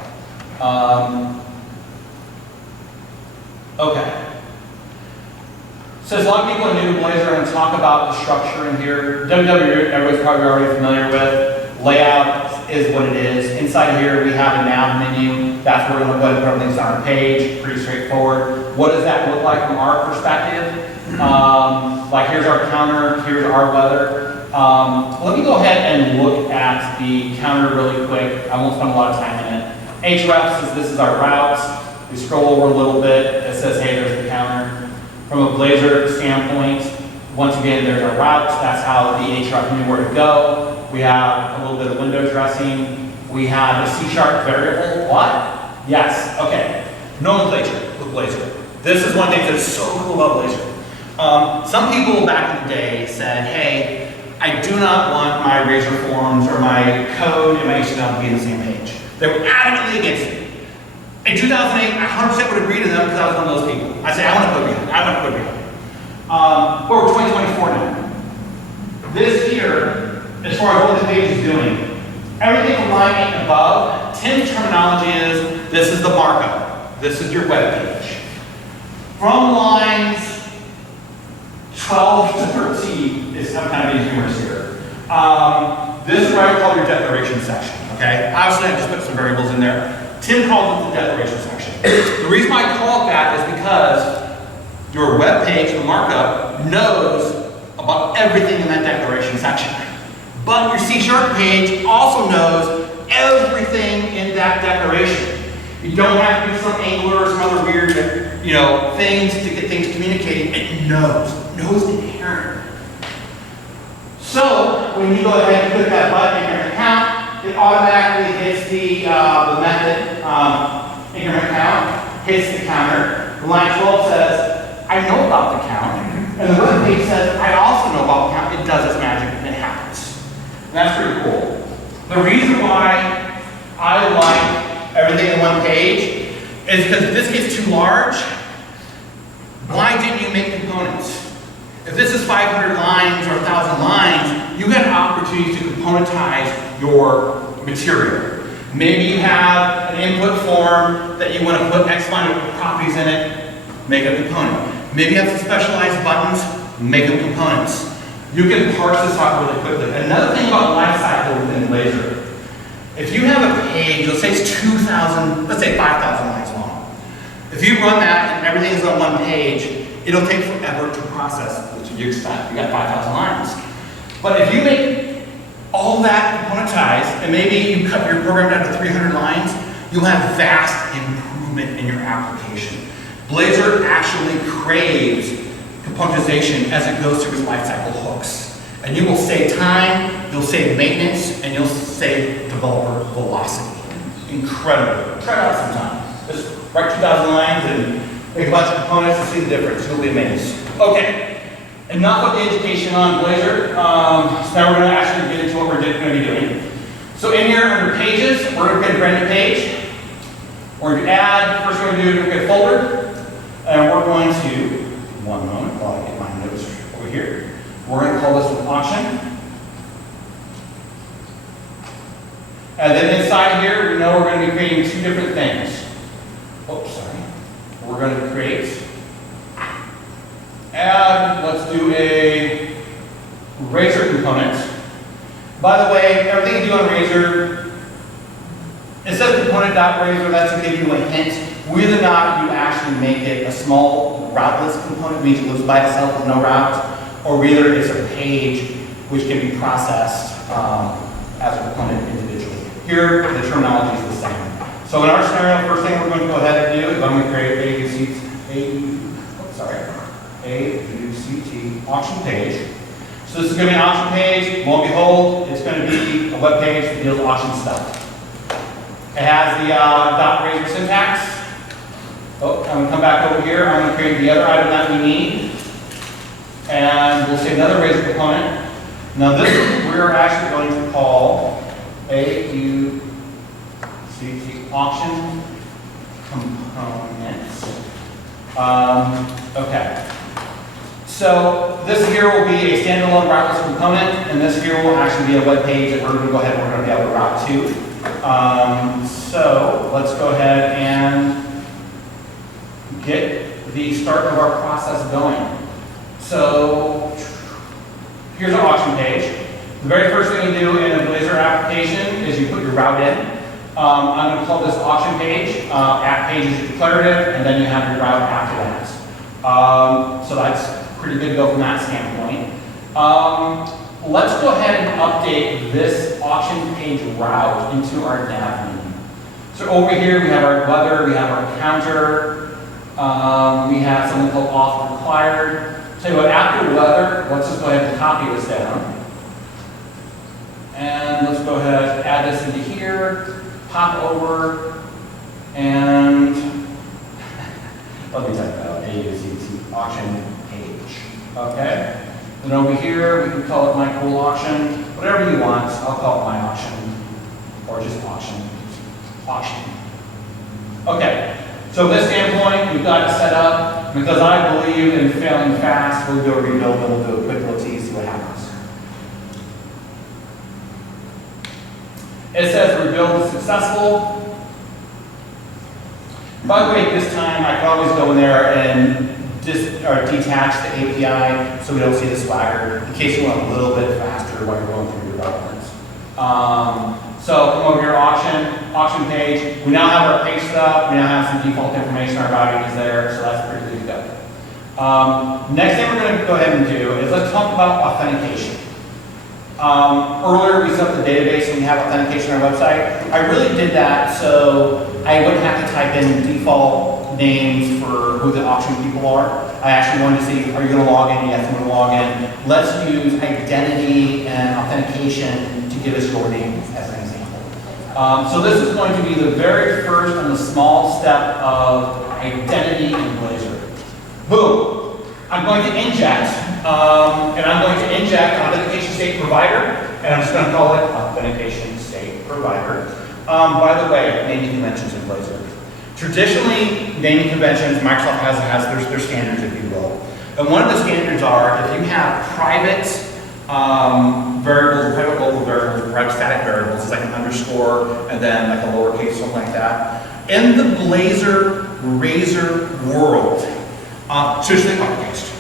Okay. So as a lot of people are new to Blazor, I'm going to talk about the structure in here. WW, everybody's probably already familiar with. Layout is what it is. Inside here, we have a nav menu. That's where we're going to go ahead and put things on our page. Pretty straightforward. What does that look like from our perspective? Like here's our counter, here's our weather. Let me go ahead and look at the counter really quick. I won't spend a lot of time in it. href says this is our routes. We scroll over a little bit. It says, hey, there's the counter. From a Blazor standpoint, once again, there's our routes. That's how the href knew where to go. We have a little bit of window dressing. We have a C# variable. What? Yes. Okay. Nomenclature with Blazor. This is one thing that's so cool about Blazor. Some people back in the day said, hey, I do not want my Razor forms or my code and my HTML to be on the same page. They were adamantly against it. In 2008, I 100% would agree to them because I was one of those people. I say, I want to code behind. I want to code behind. But we're 2024 now. This here, as far as what this page is doing, everything from line 8 and above, Tim's terminology is, this is the markup. This is your web page. From lines 12 to 13 is some kind of humorous here. This is what I call your declaration section, okay? Obviously, I just put some variables in there. Tim calls it the declaration section. The reason why I call it that is because your web page, the markup, knows about everything in that declaration section. But your C# page also knows everything in that declaration. You don't have to do some angler or some other weird, things to get things communicating. It knows the inherent. So when you go ahead and click that button in your account, it automatically hits the method increment count, hits the counter. Line 12 says, I know about the count. And the web page says, I also know about the count. It does its magic and it happens. And that's pretty cool. The reason why I like everything in one page is because if this gets too large, why didn't you make components? If this is 500 lines or 1,000 lines, you have an opportunity to componentize your material. Maybe you have an input form that you want to put X amount of properties in it, make a component. Maybe you have some specialized buttons, make them components. You can parse this out really quickly. Another thing about lifecycle within Blazor, if you have a page, let's say it's 2,000, let's say 5,000 lines long. If you run that and everything is on one page, it'll take forever to process, which you expect. You got 5,000 lines. But if you make all that componentized, and maybe you cut your program down to 300 lines, you'll have vast improvement in your application. Blazor actually craves componentization as it goes through its lifecycle hooks. And you will save time, you'll save maintenance, and you'll save developer velocity. Incredible. Try it out sometime. Just write 2,000 lines and make a bunch of components and see the difference. You'll be amazed. Okay, enough of the education on Blazor. So now we're going to actually get into what we're going to be doing. So in here under pages, we're going to create a brand new page. We're going to add, first we're going to do is create a folder. And we're going to, one moment while I get my notes over here. We're going to call this an auction. And then inside here, we know we're going to be creating two different things. Oops, sorry. We're going to create, add, let's do a Razor component. By the way, everything you do on Razor, it says component.razor, that's to give you a hint. Whether or not you actually make it a small routeless component, means it lives by itself with no route, or whether it's a page which can be processed as a component individually. Here, the terminology is the same. So in our scenario, first thing we're going to go ahead and do is I'm going to create a UCT auction page. So this is going to be an auction page. Lo and behold, it's going to be a web page that deals with auction stuff. It has the .razor syntax. Oh, I'm going to come back over here. I'm going to create the other item that we need. And we'll say another Razor component. Now this we're actually going to call AUCT auction components. Okay. So this here will be a standalone routeless component, and this here will actually be a web page that we're going to go ahead and we're going to be able to route to. So let's go ahead and get the start of our process going. So here's our auction page. The very first thing you do in a Blazor application is you put your route in. I'm going to call this auction page. App page is declarative, and then you have your route after that. So that's pretty good to go from that standpoint. Let's go ahead and update this auction page route into our nav menu. So over here we have our weather, we have our counter, we have something called auth required. Tell you what, after weather, let's just go ahead and copy this down. And let's go ahead and add this into here, pop over, and let me type out AUCT auction page. Okay? And over here, we can call it my cool auction, whatever you want. I'll call it my auction, or just auction. Auction. Okay, so this standpoint, we've got it set up. Because I believe in failing fast, we'll go rebuild, and we'll do a quick little tease, see what happens. It says rebuild is successful. By the way, this time I can always go in there and detach the API so we don't see the swagger in case you want a little bit faster while you're going through your developments. So come over here, auction page. We now have our page set up. We now have some default information. Our value is there, so that's pretty good to go. Next thing we're going to go ahead and do is let's talk about authentication. Earlier we set up the database and we have authentication on our website. I really did that so I wouldn't have to type in default names for who the auction people are. I actually wanted to see, are you going to log in? Yes, I'm going to log in. Let's use identity and authentication to give us your name as an example. So this is going to be the very first and the small step of identity in Blazor. Boom. I'm going to inject, and I'm going to inject authentication state provider, and I'm just going to call it authentication state provider. By the way, naming conventions in Blazor. Traditionally, naming conventions, Microsoft has their standards, if you will. And one of the standards are if you have private variables, private local variables, private static variables, it's like an underscore and then like a lowercase, something like that. In the Blazor Razor world, traditionally uppercase.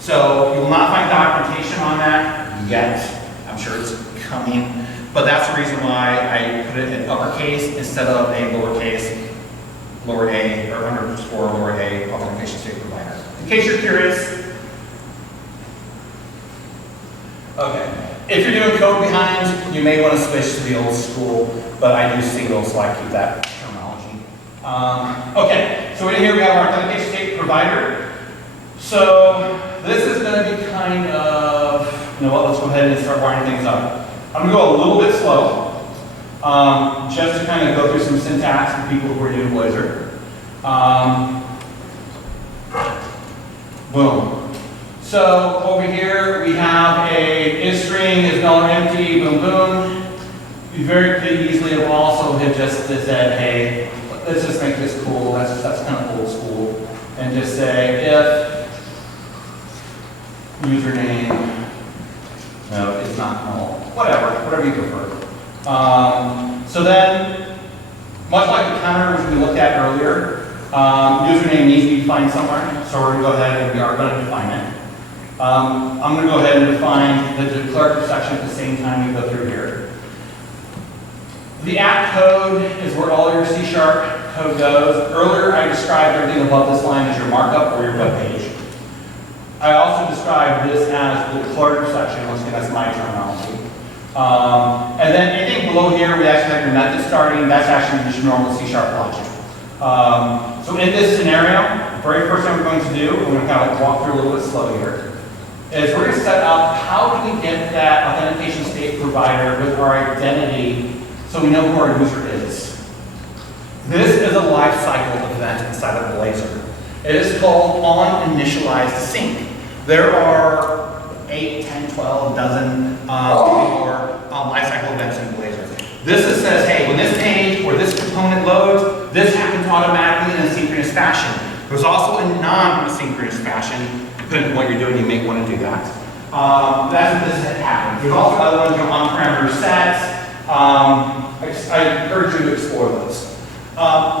So you will not find documentation on that yet. I'm sure it's coming, but that's the reason why I put it in uppercase instead of a lowercase, lower a, or underscore lower a authentication state provider. In case you're curious. Okay. If you're doing code behind, you may want to switch to the old school, but I do single, so I keep that terminology. Okay, so in here we have our authentication state provider. So this is going to be kind of, you know what, let's go ahead and start winding things up. I'm going to go a little bit slow, just to kind of go through some syntax for people who are new to Blazor. Boom. So over here we have a is string is null or empty, boom, boom. You very could easily have also have just said, hey, let's just make this cool. That's kind of old school, and just say if username, no, it's not null. Whatever you prefer. So then, much like the counter which we looked at earlier, username needs to be defined somewhere. So we're going to go ahead and we are going to define it. I'm going to go ahead and define the declarative section at the same time we go through here. The app code is where all your C# code goes. Earlier I described everything above this line as your markup or your web page. I also described this as the declarative section, once again that's my terminology. And then anything below here, we actually have your method starting, that's actually just normal C# logic. So in this scenario, the very first thing we're going to do, we're going to kind of walk through a little bit slow here, is we're going to set up how do we get that authentication state provider with our identity so we know who our user is. This is a lifecycle event inside of Blazor. It is called onInitialized sync. There are 8, 10, 12, dozen more lifecycle events in Blazor. This says, hey, when this page or this component loads, this happens automatically in a synchronous fashion. There's also a non-synchronous fashion. Depending on what you're doing, you may want to do that. That's what this happens. There's also other ones, on-parameter sets. I encourage you to explore those.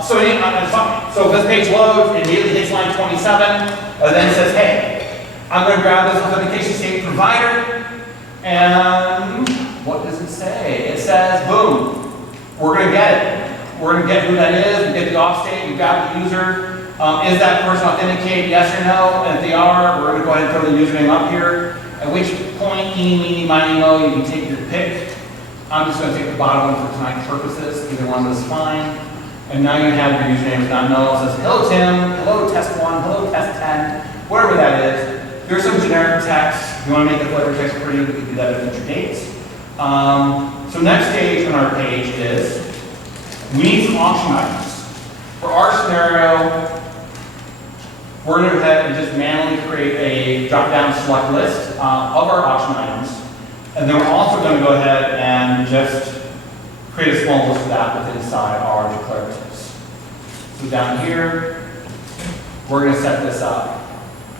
So this page loads, it immediately hits line 27, and then it says, hey, I'm going to grab this authentication state provider, and what does it say? It says, boom, we're going to get it. We're going to get who that is, we get the auth state, we've got the user. Is that person authenticated, yes or no? And if they are, we're going to go ahead and throw the username up here, at which point, eeny, meeny, miny, mo, you can take your pick. I'm just going to take the bottom one for tonight's purposes, either one is fine. And now you have your username is not null. It says, hello Tim, hello test1, hello test10, whatever that is. There's some generic text. If you want to make the flavor text pretty, we can do that at future dates. So next stage on our page is, we need some auction items. For our scenario, we're going to go ahead and just manually create a drop-down select list of our auction items. And then we're also going to go ahead and just create a small list of that within inside our declaratives. So down here, we're going to set this up.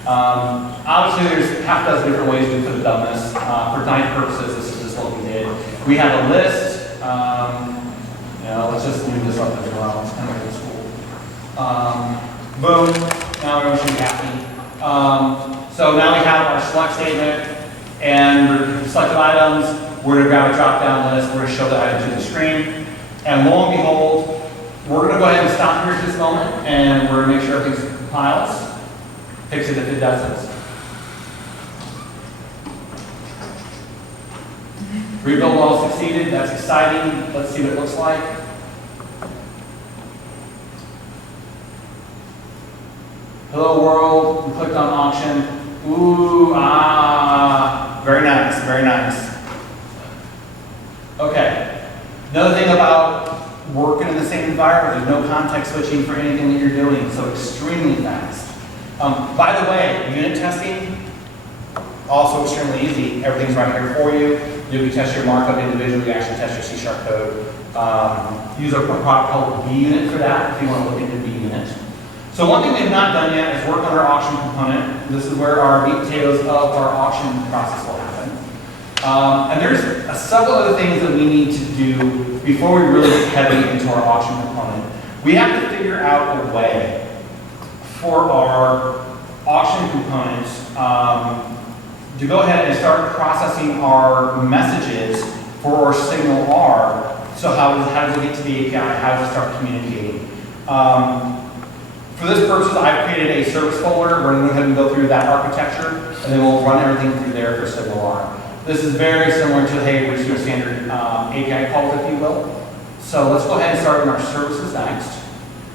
Obviously, there's half a dozen different ways we could have done this. For tonight's purposes, this is just what we did. We have a list. Let's just move this up as well. It's kind of old school. Boom. Now everyone should be happy. So now we have our select statement and selected items. we're going to grab a drop-down list, we're going to show the item to the screen, and lo and behold, we're going to go ahead and stop here at this moment, and we're going to make sure everything compiles, fix it if it doesn't. Rebuild all succeeded, that's exciting. Let's see what it looks like. Hello world, we clicked on auction. Ooh, very nice, very nice. Okay, another thing about working in the same environment, there's no context switching for anything that you're doing, so extremely fast. By the way, unit testing, also extremely easy. Everything's right here for you. You can test your markup individually, you actually test your C# code. Use a product called BUnit for that if you want to look into BUnit. So one thing we've not done yet is work on our auction component. This is where our meat and potatoes of our auction process will happen. And there's several other things that we need to do before we really get heavy into our auction component. We have to figure out a way for our auction components to go ahead and start processing our messages for our SignalR. So how does it get to the API? How does it start communicating? For this purpose, I've created a service folder. We're going to go ahead and go through that architecture, and then we'll run everything through there for SignalR. This is very similar to, hey, we're just doing standard API calls, if you will. So let's go ahead and start on our services next.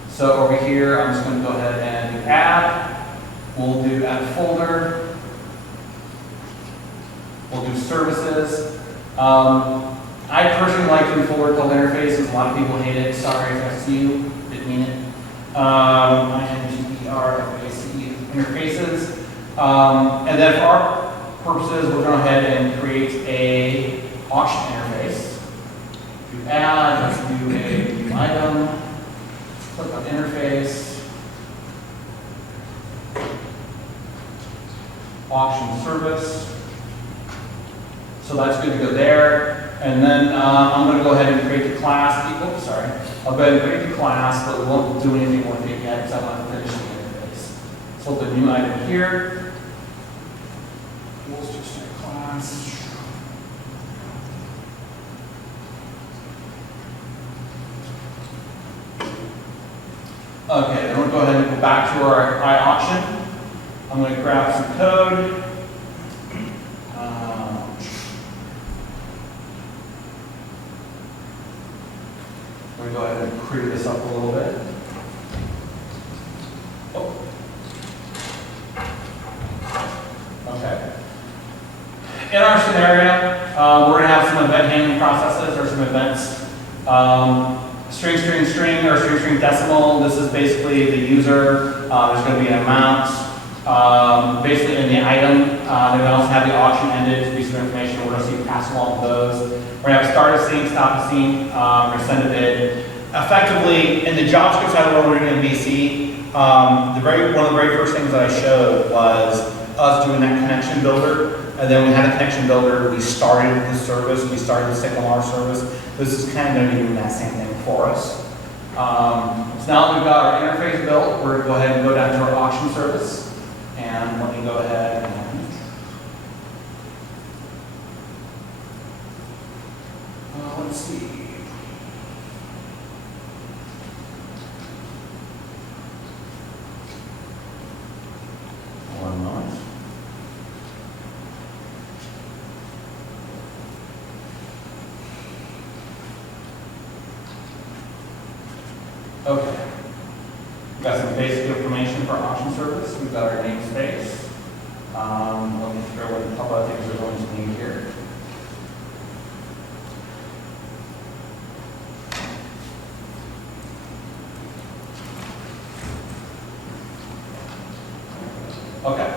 So over here, I'm just going to go ahead and do add. We'll do add folder. We'll do services. I personally like doing folder called interfaces. A lot of people hate it. Sorry if that's you. Didn't mean it. INGERFACE interfaces. And then for our purposes, we're going to go ahead and create a auction interface. Do add, let's do a new item. Click on interface. Auction service. So that's good to go there. And then I'm going to go ahead and create the class. Oops, sorry. I'll go ahead and create the class, but we won't do anything with it yet because I want to finish the interface. So we'll put a new item here. We'll just say class. Okay, then we'll go ahead and go back to our iAuction. I'm going to grab some code. I'm going to go ahead and clear this up a little bit. Oh. Okay. In our scenario, we're going to have some event handling processes or some events. String, or string, decimal. This is basically the user. There's going to be an amount. Basically in the item. Then we also have the auction ended piece of information. We're going to see pass along those. We're going to have start a scene, stop a scene. We're going to send a bid. Effectively, in the JavaScript side of the world, we're doing MVC. One of the very first things that I showed was us doing that connection builder. And then we had a connection builder. We started the service. We started the SignalR service. This is kind of going to be doing that same thing for us. So now that we've got our interface built, we're going to go ahead and go down to our auction service. And let me go ahead and let's see. One moment. Okay. We've got some basic information for our auction service. We've got our namespace. Let me throw in a couple of things we're going to need here. Okay.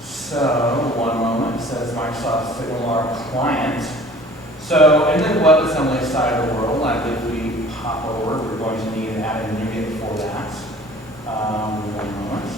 So, one moment, it says Microsoft SignalR client. So, in the WebAssembly side of the world, I believe we pop over, we're going to need to add a NuGet for that. One moment.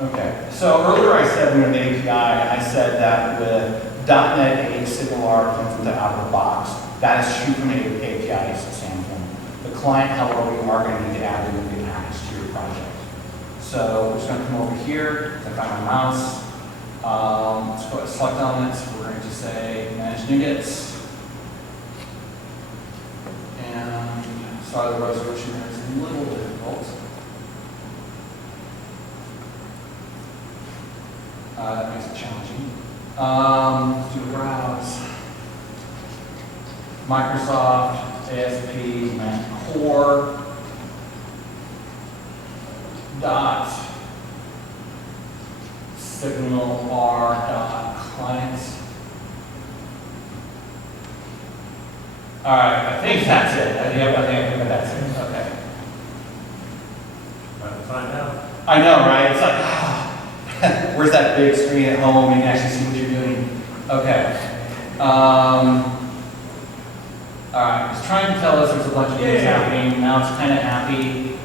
Okay, so earlier I said in the API, I said that with .NET 8 SignalR comes with an out of the box. That is true from an API standpoint. The client, however, we are going to need to add the moving package to your project. So we're just going to come over here, click on my mouse. Let's go ahead and select elements. We're going to say manage NuGets. And sorry, the resolution there is a little difficult. That makes it challenging. Let's do a browse. Microsoft, ASP, Mac Core, dot, SignalR dot client. All right, I think that's it. I think that's it. Okay. About to find out. I know, right? It's like, where's that big screen at home? You can actually see what you're doing. Okay. All right, it's trying to tell us there's a bunch of things happening. Now it's kind of happy.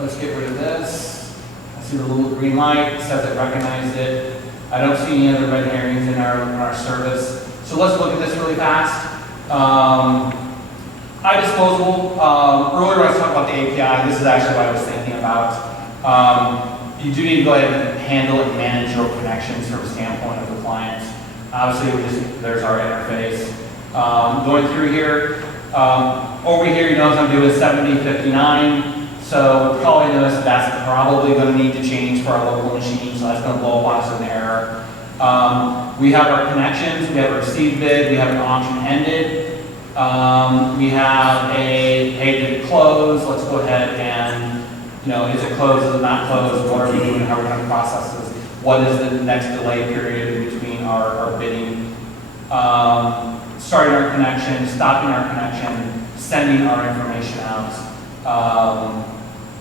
Let's get rid of this. I see the little green light. It says it recognized it. I don't see any other red herrings in our service. So let's look at this really fast. iDisposable. Earlier I was talking about the API. This is actually what I was thinking about. You do need to go ahead and handle and manage your connections from a standpoint of the client. Obviously, there's our interface. Going through here, over here, you notice I'm doing 7059. So probably notice that's probably going to need to change for our local machine. So that's going to blow up on us an error. We have our connections. We have a received bid. We have an auction ended. We have a paid to close. Let's go ahead and, is it closed? Is it not closed? What are we doing? How are we going to process this? What is the next delay period in between our bidding? Starting our connection, stopping our connection, sending our information out.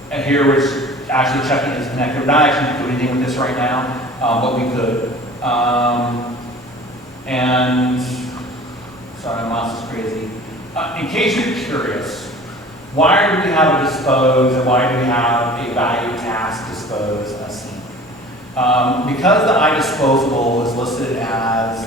And here we're actually checking it's connected. We're not actually doing anything with this right now, but we could. And sorry, my mouse is crazy. In case you're curious, why do we have a dispose and why do we have a value task dispose a sync? Because the iDisposable is listed as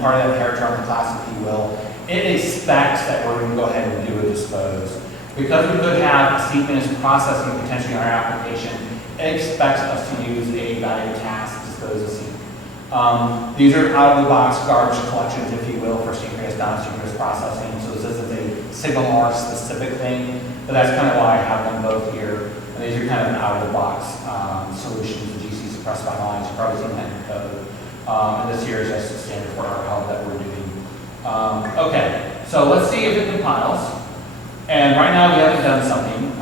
part of that heritage on the class, if you will, it expects that we're going to go ahead and do a dispose. Because we could have asynchronous processing potentially in our application, it expects us to use a value task dispose async. These are out-of-the-box garbage collections, if you will, for synchronous, non-synchronous processing. So this is a SignalR specific thing, but that's kind of why I have them both here. And these are kind of an out-of-the-box solutions, the GC suppressed by lines. You've probably seen that in code. And this here is just a standard for our help that we're doing. Okay, so let's see if it compiles. And right now we haven't done something.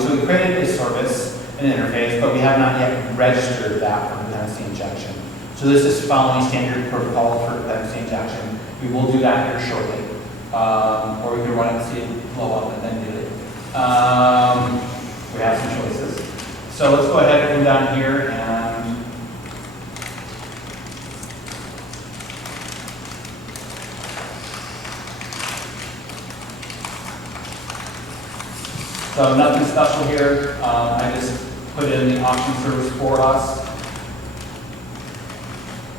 So we created a service, an interface, but we have not yet registered that for dependency injection. So this is following standard protocol for dependency injection. We will do that here shortly. Or we can run it and see it blow up and then do it. We have some choices. So let's go ahead and come down here and so nothing special here. I just put in the auction service for us.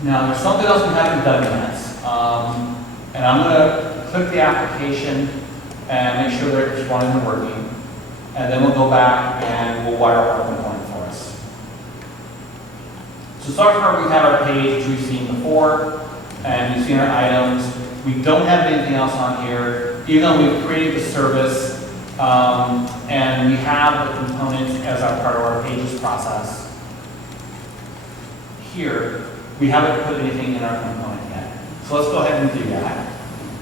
Now there's something else we haven't done yet. And I'm going to click the application and make sure that it's running and working. And then we'll go back and we'll wire up our component for us. So so far we have our page, which we've seen before, and we've seen our items. We don't have anything else on here, even though we've created the service. And we have the components as our part of our pages process. Here, we haven't put anything in our component yet. So let's go ahead and do that.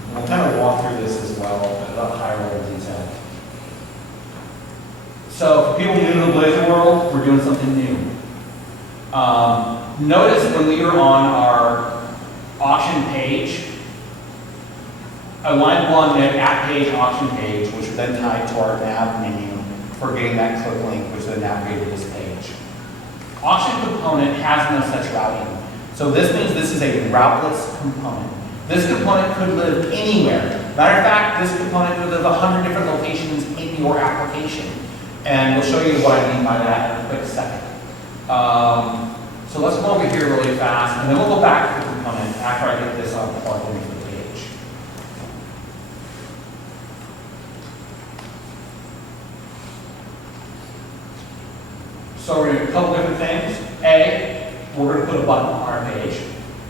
And we'll kind of walk through this as well at a higher level of detail. So for people new to the Blazor world, we're doing something new. Notice when we were on our auction page, line 1, we have at page auction page, which is then tied to our nav menu for getting that click link, which then navigated to this page. Auction component has no such routing. So this means this is a routeless component. This component could live anywhere. Matter of fact, this component could live 100 different locations in your application. And we'll show you what I mean by that in a quick second. So let's go over here really fast, and then we'll go back to the component after I get this plugged into the page. So we're going to do a couple different things. A, we're going to put a button on our page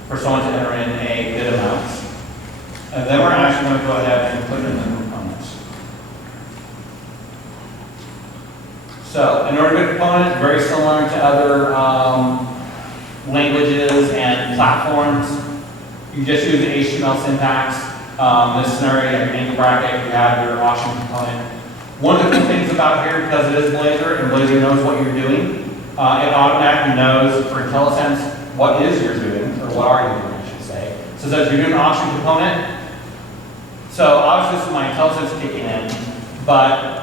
for someone to enter in a bid amount. And then we're actually going to go ahead and put in the components. So in order to get a component, very similar to other languages and platforms, you just use the HTML syntax. In this scenario, you have your angle bracket, you have your option component. One of the cool things about here, because it is Blazor, and Blazor knows what you're doing, it automatically knows for IntelliSense what is you're doing, or what are you doing, I should say. So it says you're doing an option component. So obviously this is my IntelliSense kicking in, but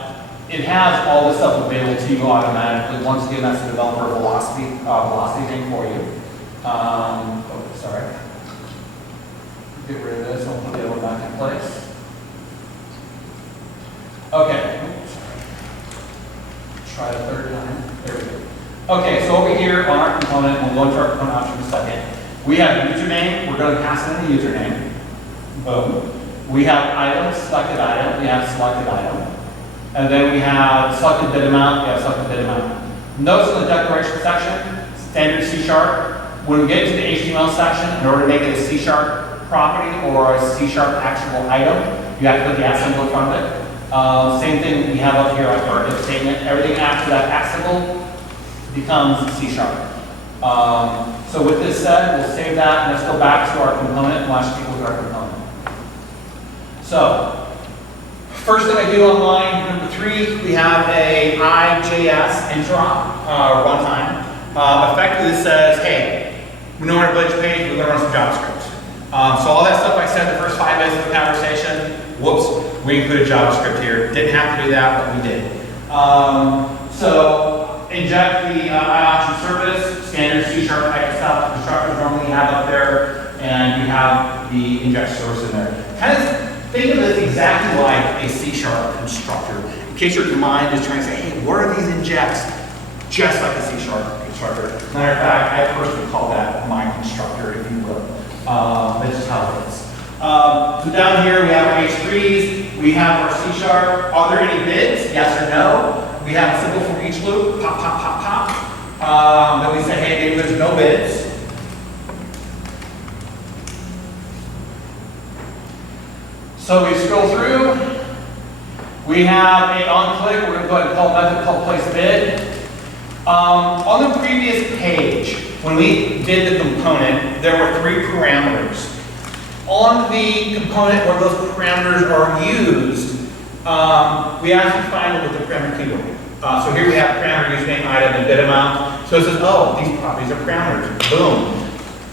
it has all this stuff available to you automatically. Once again, that's the developer velocity thing for you. Sorry. Get rid of this, I'll put the other one back in place. Okay. Try the third time. There we go. Okay, so over here on our component, we'll go into our component option in a second. We have username. We're going to pass in the username. Boom. We have item, selected item. We have selected item. And then we have selected bid amount. We have selected bid amount. Notice in the declaration section, standard C#. When we get to the HTML section, in order to make it a C# property or a C# actionable item, you have to put the @ symbol in front of it. Same thing we have up here at our if statement. Everything after that @ symbol becomes C#. So with this said, we'll save that and let's go back to our component and watch people with our component. So, first thing I do on line number 3, we have a IJS interop runtime. Effectively this says, hey, we know our Blazor page, we're going to run some JavaScript. So all that stuff I said the first 5 minutes of the conversation, whoops, we included JavaScript here. Didn't have to do that, but we did. So inject the iOption service, standard C# type stuff constructors normally have up there, and you have the inject service in there. Kind of think of this exactly like a C# constructor. In case your mind is trying to say, hey, what are these injects? Just like a C# constructor. Matter of fact, I personally call that my constructor, if you will. This is how it is. So down here we have our H3s, we have our C#. Are there any bids? Yes or no? We have a symbol for each loop, pop, pop, pop, pop. Then we say, hey, maybe there's no bids. So we scroll through. We have a on-click, we're going to go ahead and call a method called place bid. On the previous page, when we did the component, there were 3 parameters. On the component where those parameters are used, we actually find it with the parameter keyword. So here we have parameter username, item, and bid amount. So it says, oh, these properties are parameters. Boom.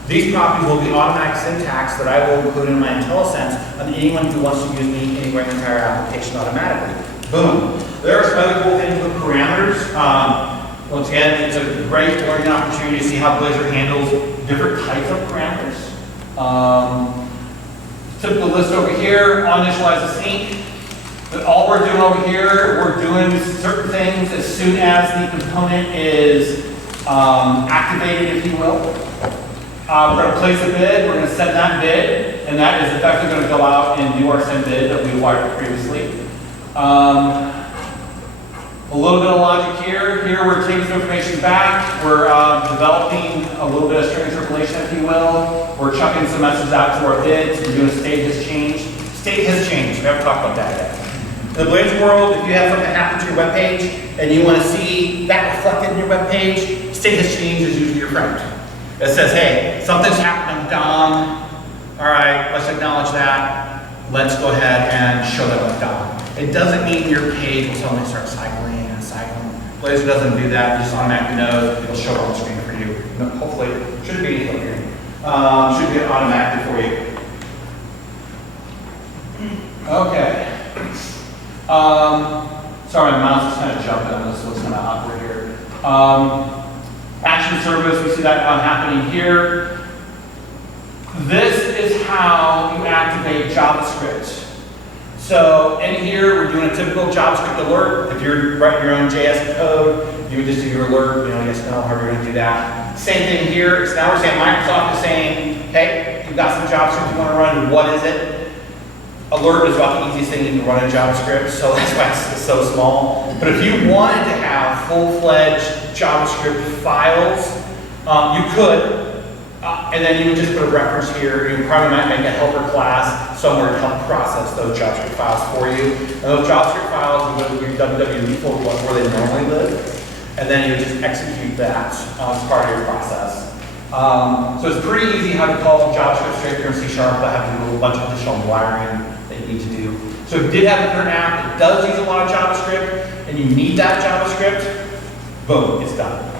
These properties will be automatic syntax that I will include in my IntelliSense on anyone who wants to use me anywhere in the entire application automatically. Boom. There are some other cool things with parameters. Once again, it's a great learning opportunity to see how Blazor handles different types of parameters. Typical list over here, uninitialize the sync. But all we're doing over here, we're doing certain things as soon as the component is activated, if you will. We're going to place a bid, we're going to send that bid, and that is effectively going to go out and do our send bid that we wired previously. A little bit of logic here. Here we're taking some information back. We're developing a little bit of string interpolation, if you will. We're chucking some messages out to our bids. We're doing a state has changed. State has changed. We haven't talked about that yet. In the Blazor world, if you have something happen to your web page and you want to see that reflected in your web page, state has changed is usually your friend. It says, hey, something's happened, I'm down. All right, let's acknowledge that. Let's go ahead and show that I'm down. It doesn't mean your page will suddenly start cycling and cycling. Blazor doesn't do that. It just automatically knows. It'll show it on the screen for you. No, hopefully, it shouldn't be anything here. Should be automatically for you. Okay. Sorry, my mouse is kind of jumping on this, so it's kind of awkward here. Action service, we see that happening here. This is how you activate JavaScript. So in here, we're doing a typical JavaScript alert. If you're writing your own JS code, you would just do your alert, yes, no, however you're gonna do that. Same thing here, so now we're saying Microsoft is saying, hey, you've got some JavaScript you wanna run, what is it? Alert is about the easiest thing you can run in JavaScript, so that's why it's so small. But if you wanted to have full-fledged JavaScript files, you could, and then you would just put a reference here. You probably might make a helper class somewhere to help process those JavaScript files for you. And those JavaScript files will go to your www folder where they normally live, and then you would just execute that as part of your process. So it's pretty easy how to call JavaScript straight through in C# without having to do a bunch of additional wiring that you need to do. So if you did have a current app that does use a lot of JavaScript, and you need that JavaScript, boom, it's done.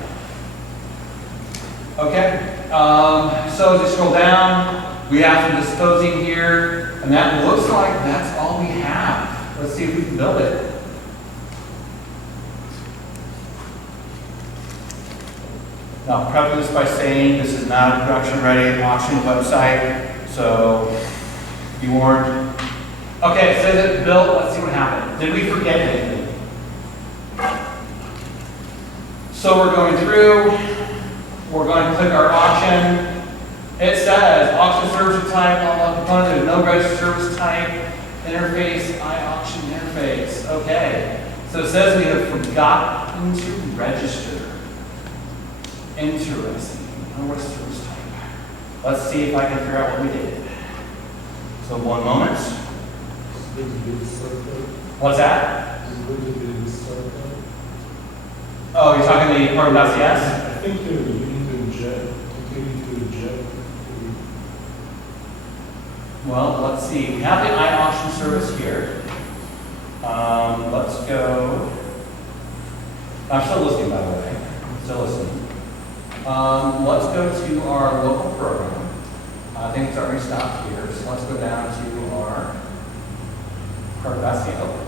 Okay, so as you scroll down, we have some disposing here, and that looks like that's all we have. Let's see if we can build it. Now, I'll preface this by saying this is not a production-ready auction website, so be warned. Okay, it says it's built. Let's see what happened. Did we forget anything? So we're going through. We're going to click our auction. It says auction service type, all components, there's no register service type, interface, iAuction interface. Okay. So it says we have forgotten to register. Interesting. No register service type. Let's see if I can figure out what we did. So 1 moment. What's that? Oh, you're talking the program.cs? I think you need to inject. Well, let's see. We have the iAuction service here. Let's go. I'm still listening, by the way. I'm still listening. Let's go to our local program. I think it's already stopped here. So let's go down to our program.cs.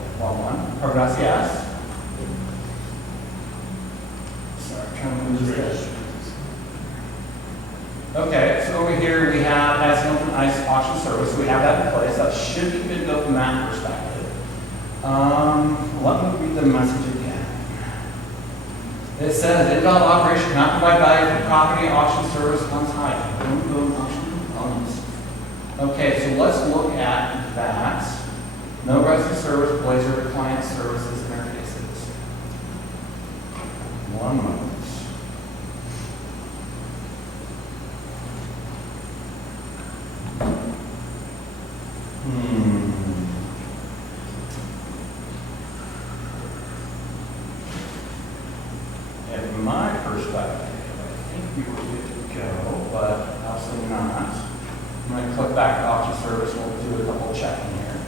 Sorry, trying to move this. Okay, so over here we have SignalR auction service. So we have that in place. That should be good to go from that perspective. Let me read the message again. It says invalid operation cannot provide value for property auction service on type. Boom, boom, auction components. Okay, so let's look at that. No resident service, Blazor client services interfaces. 1 moment. In my perspective, I think we were good to go, but obviously not. I'm going to click back to auction service and we'll do a couple checking here.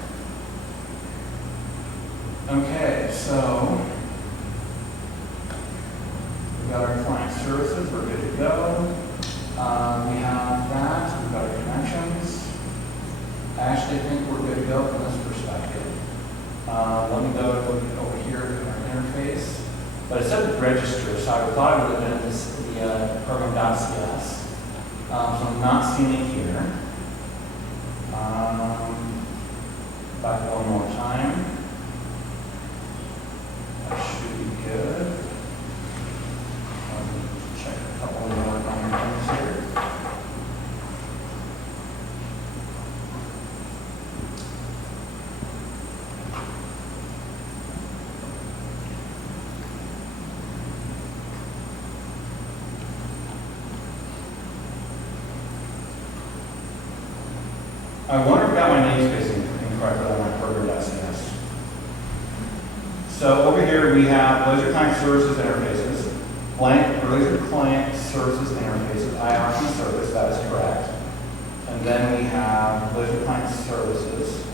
Okay, so we got our client services, we're good to go. We have that, we've got our connections. I actually think we're good to go from this perspective. Let me go over here to our interface. But it said register, so I thought it would have been the program.cs. So I'm not seeing it here. Back one more time. That should be good. Check a couple more things here. I wonder if I got my namespace incorrectly on my program.cs. So over here we have Blazor client services interfaces, Blazor client services interfaces, iAuction service, that is correct. And then we have Blazor client services.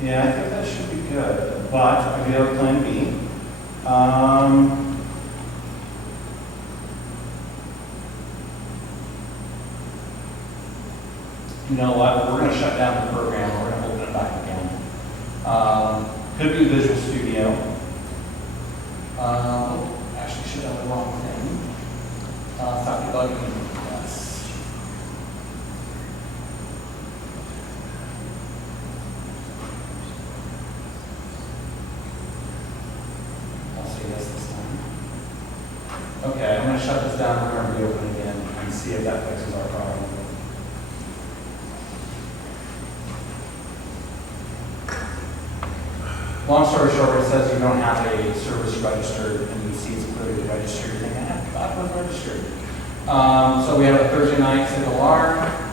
Yeah, I think that should be good, but I do have a plan B. You know what? We're going to shut down the program. We're going to open it back again. Could be Visual Studio. Actually, should have the wrong thing. Stop debugging. Yes. I'll say yes this time. Long story short, it says you don't have a service registered, and you see it's clearly registered, you're thinking, that was registered. So we have a Thursday night SignalR.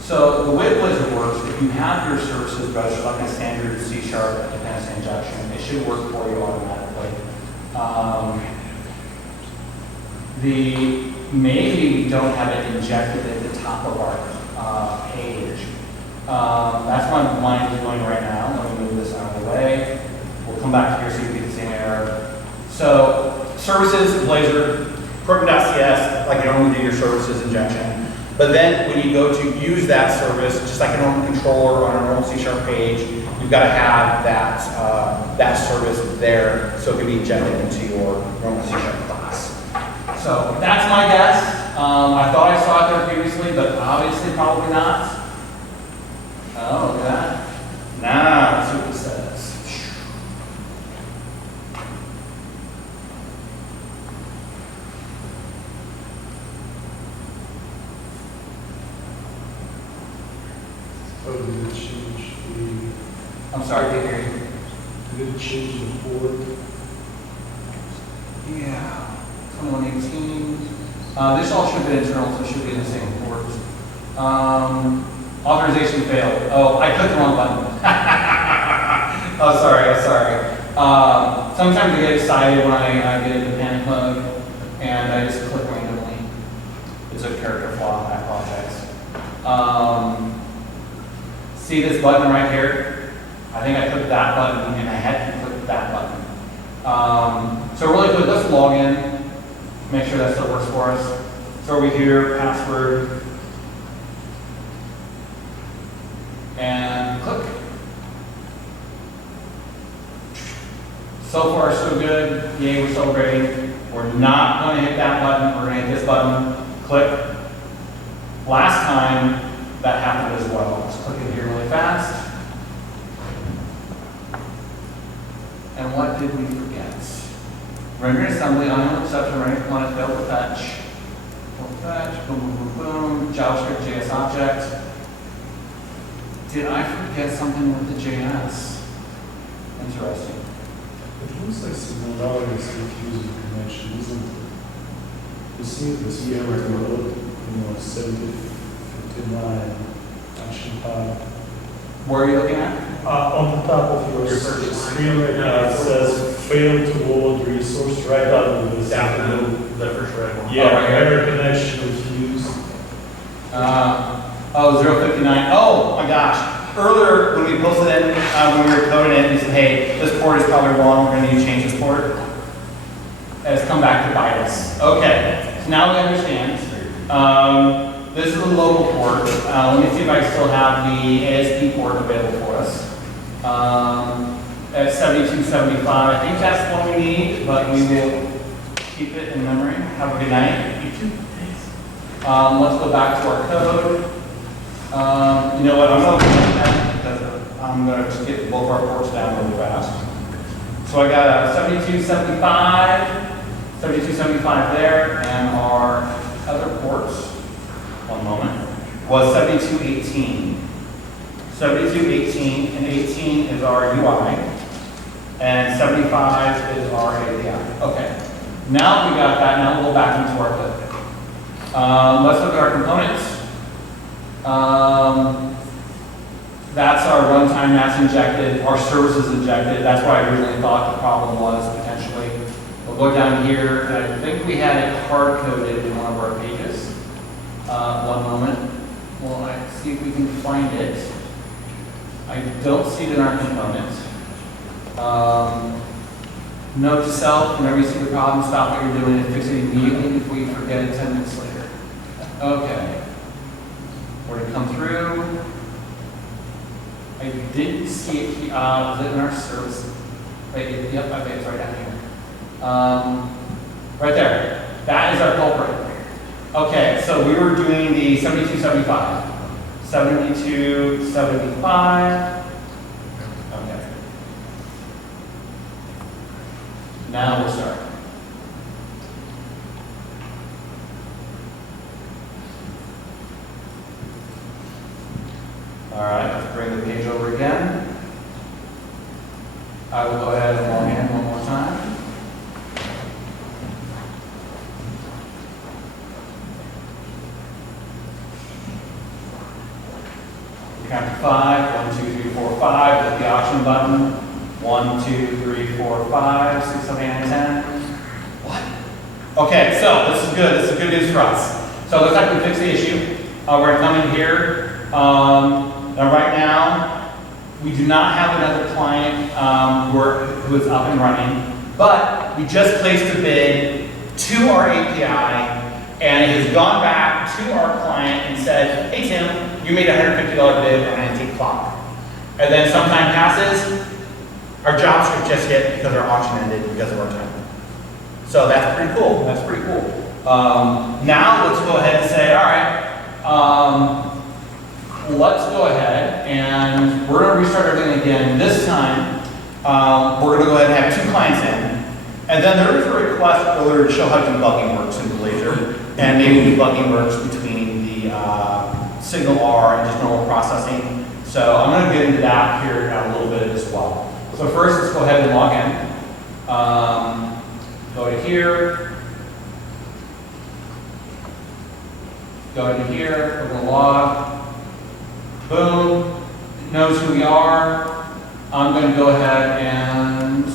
So the way Blazor works, if you have your services registered like a standard C# dependency injection, it should work for you automatically. Maybe we don't have it injected at the top of our page. That's why mine is going right now. Let me move this out of the way. We'll come back here so you get the same error. So services, Blazor, program.cs, like you normally do your services injection. But then when you go to use that service, just like a normal controller on a normal C# page, you've got to have that service there so it can be injected into your normal C# class. So that's my guess. I thought I saw it there previously, but obviously probably not. Oh, look at that. Now let's see what it says. Oh, did it change the, I'm sorry, didn't hear you. did it change the port? Yeah, 2118. This all should be internal, so it should be in the same port. Authorization failed. Oh, I clicked the wrong button. Oh, sorry. Sometimes I get excited when I get into panic mode, and I just click randomly. It's a character flaw in that project. See this button right here? I think I clicked that button, and I had to click that button. So really quick, let's log in, make sure that still works for us. So over here, password, and click. So far, so good. Yay, we're celebrating. We're not going to hit that button. We're going to hit this button. Click. Last time, that happened as well. Let's click in here really fast. And what did we forget? Render assembly, unknown exception, render component, failed to fetch. Boom, boom, boom, boom. JavaScript, JS object. Did I forget something with the JS? Interesting. It looks like SignalR is confusing connection, isn't it? You see this error code, 7059 action tab. Where are you looking at? On the top of your screen right now, it says fail to load resource right out of this. The first red one. Yeah, right here. error connection refused. 059. Oh my gosh. Earlier, when we posted it, when we were coding it, we said, hey, this port is probably wrong. We're going to need to change this port. And it's come back to bite us. Okay, so now we understand. This is a local port. Let me see if I still have the ASP port available for us. At 7275. I think that's what we need, but we will keep it in memory. Have a good night. You too. Thanks. Let's go back to our code. You know what? I'm going to just get both our ports down really fast. So I got a 7275, 7275 there, and our other ports, one moment, was 7218. 7218 and 18 is our UI, and 75 is our API. Okay. Now we got that. Now we'll go back into our code. Let's look at our components. That's our runtime that's injected, our services injected. That's what I originally thought the problem was, potentially. We'll go down here, and I think we had it hard-coded in one of our pages. One moment. Well, I see if we can find it. I don't see it in our component. Note to self, whenever you see the problem, stop what you're doing and fix it immediately before you forget it 10 minutes later. Okay. Where to come through? I didn't see it here. Was it in our service? Wait, yep, okay, it's right down here. Right there. That is our culprit. Okay, so we were doing the 7275. 7275. Okay. Now we'll start. All right, let's bring the page over again. I will go ahead and log in one more time. Count to 5. 1, 2, 3, 4, 5. Hit the option button. 1, 2, 3, 4, 5, 6, 7, 8, 9, 10. What? Okay, so this is good. This is good news for us. So it looks like we fixed the issue. We're going to come in here. Now right now, we do not have another client who is up and running, but we just placed a bid to our API, and it has gone back to our client and said, hey Tim, you made a $150 bid on an antique clock. And then some time passes, our job script just hit because our auction ended because of our time. So that's pretty cool. That's pretty cool. Now let's go ahead and say, all right, let's go ahead and we're going to restart everything again. This time, we're going to go ahead and have 2 clients in. And then there is a request earlier to show how debugging works in Blazor. And maybe debugging works between the SignalR and just normal processing. So I'm going to get into that here in a little bit as well. So first, let's go ahead and log in. Go to here. Go into here. We're going to log. Boom. It knows who we are. I'm going to go ahead and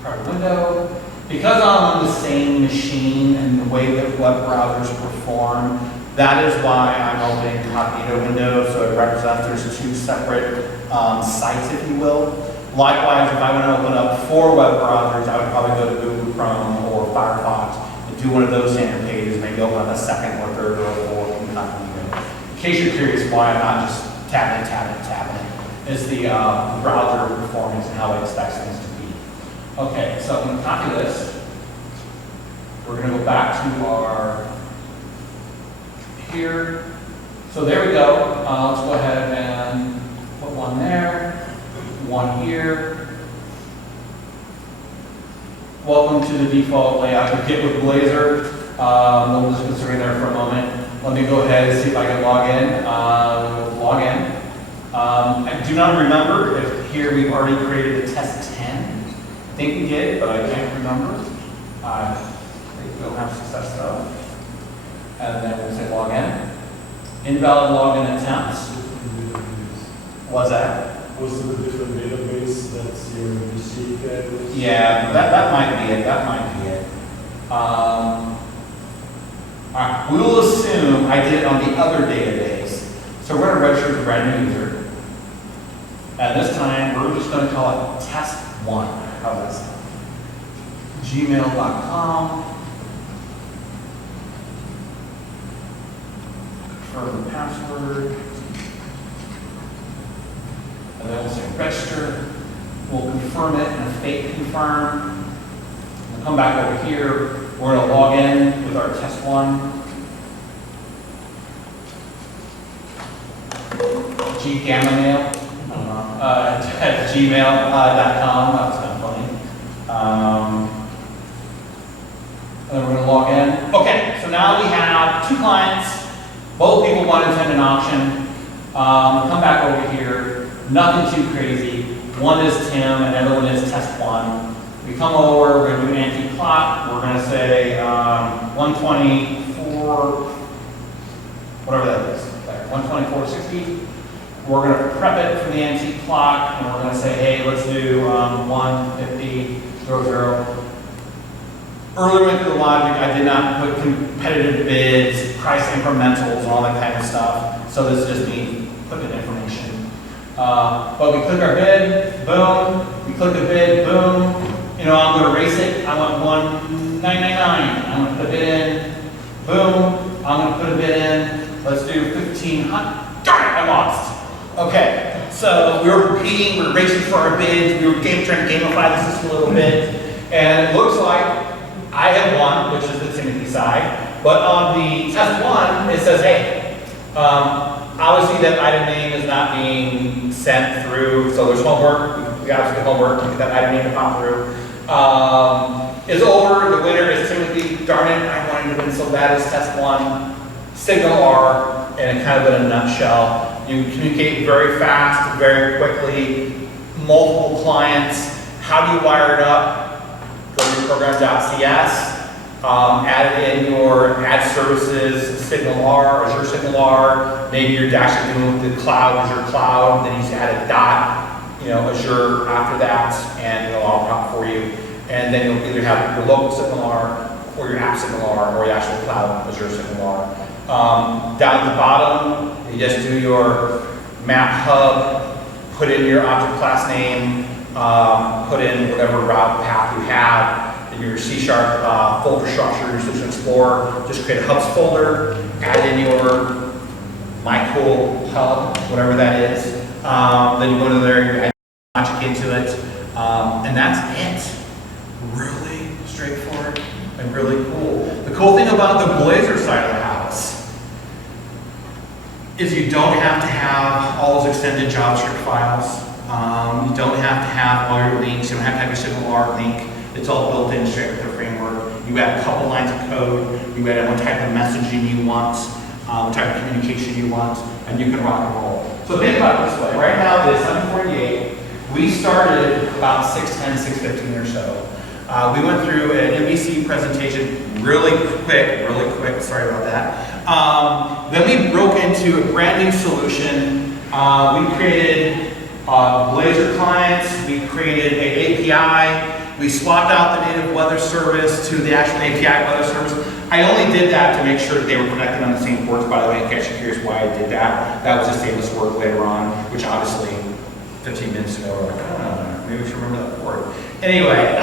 start a window. Because I'm on the same machine and the way that web browsers perform, that is why I'm opening incognito window, so it represents there's 2 separate sites, if you will. Likewise, if I want to open up 4 web browsers, I would probably go to Google Chrome or Firefox and do one of those standard pages, maybe open up a 2nd or 3rd or 4th incognito. In case you're curious why I'm not just tabbing it, is the browser performance and how it expects things to be. Okay, so I'm going to copy this. We're going to go back to our here. So there we go. Let's go ahead and put 1 there, 1 here. Welcome to the default layout of Git with Blazor. We'll just consider there for a moment. Let me go ahead and see if I can log in. Log in. I do not remember if here we've already created a test 10. I think we did, but I can't remember. I think we'll have success though. And then we'll say log in. Invalid login attempts. What's that? Was it a different database that's your MVC database? Yeah, that might be it. That might be it. All right, we will assume I did it on the other database. So we're going to register as a brand new user. And this time, we're just going to call it test1. How's that sound? gmail.com. Confirm the password. And then we'll say register. We'll confirm it in a fake confirm. We'll come back over here. We're going to log in with our test1. Gamma mail. At gmail.com. That's kind of funny. And then we're going to log in. Okay, so now we have 2 clients. Both people want to attend an auction. Come back over here. Nothing too crazy. One is Tim, and the other one is test1. We come over, we're going to do an antique clock. We're going to say 124, whatever that is, 124.60. We're going to prep it for the antique clock, and we're going to say, hey, let's do 150.00. Earlier into the logic, I did not put competitive bids, price incrementals, and all that kind of stuff. So this is just me putting in information. But we click our bid, boom. We click the bid, boom. You know, I'm going to race it. I want 1,999. I'm going to put a bid in. Boom. I'm going to put a bid in. Let's do 1,500. Darn it, I lost. Okay, so we were competing. We were racing for our bids. We were trying to gamify the system a little bit. And it looks like I have won, which is the Timothy side. But on the test 1, it says, hey, obviously that item name is not being sent through. So there's homework. We obviously get homework to get that item name to pop through. is over. The winner is Timothy. Darn it, I wanted to win so bad as test one. SignalR, and kind of in a nutshell. You communicate very fast, very quickly, multiple clients. How do you wire it up? Go to your program.cs, add it in your ad services, SignalR, Azure SignalR. Maybe you're actually doing the cloud, Azure Cloud, then you just add a dot, Azure after that, and it'll all pop for you. And then you'll either have your local SignalR or your app SignalR or your actual cloud Azure SignalR. Down at the bottom, you just do your map hub, put in your object class name, put in whatever route path you have, in your C# folder structure, your System Explorer, just create a hubs folder, add in your My Cool Hub, whatever that is. Then you go to there, you add logic into it, and that's it. Really straightforward and really cool. The cool thing about the Blazor side of the house is you don't have to have all those extended JavaScript files. You don't have to have all your links. You don't have to have your SignalR link. It's all built in straight with the framework. You add a couple lines of code. You add what type of messaging you want, what type of communication you want, and you can rock and roll. So think about it this way. Right now it is 7:48. We started about 6:10, 6:15 or so. We went through an MVC presentation really quick, sorry about that. Then we broke into a brand new solution. We created Blazor clients, we created an API, we swapped out the native weather service to the actual API weather service. I only did that to make sure that they were connected on the same ports, by the way, in case you're curious why I did that. That was just save us work later on, which obviously 15 minutes ago, we're like, I don't know, maybe we should remember that port. Anyway,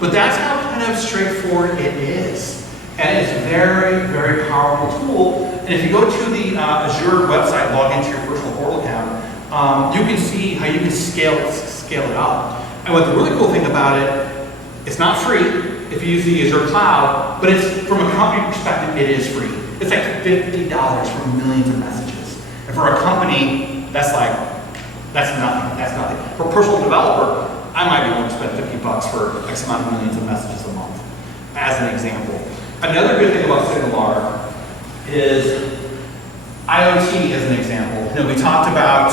but that's how kind of straightforward it is. And it's a very, very powerful tool. And if you go to the Azure website, log into your personal portal account, you can see how you can scale it up. And what the really cool thing about it, it's not free if you use the Azure cloud, but it's, from a company perspective, it is free. It's like $50 for millions of messages. And for a company, that's nothing. For a personal developer, I might be willing to spend $50 for X amount of millions of messages a month, as an example. Another good thing about SignalR is IoT as an example. We talked about,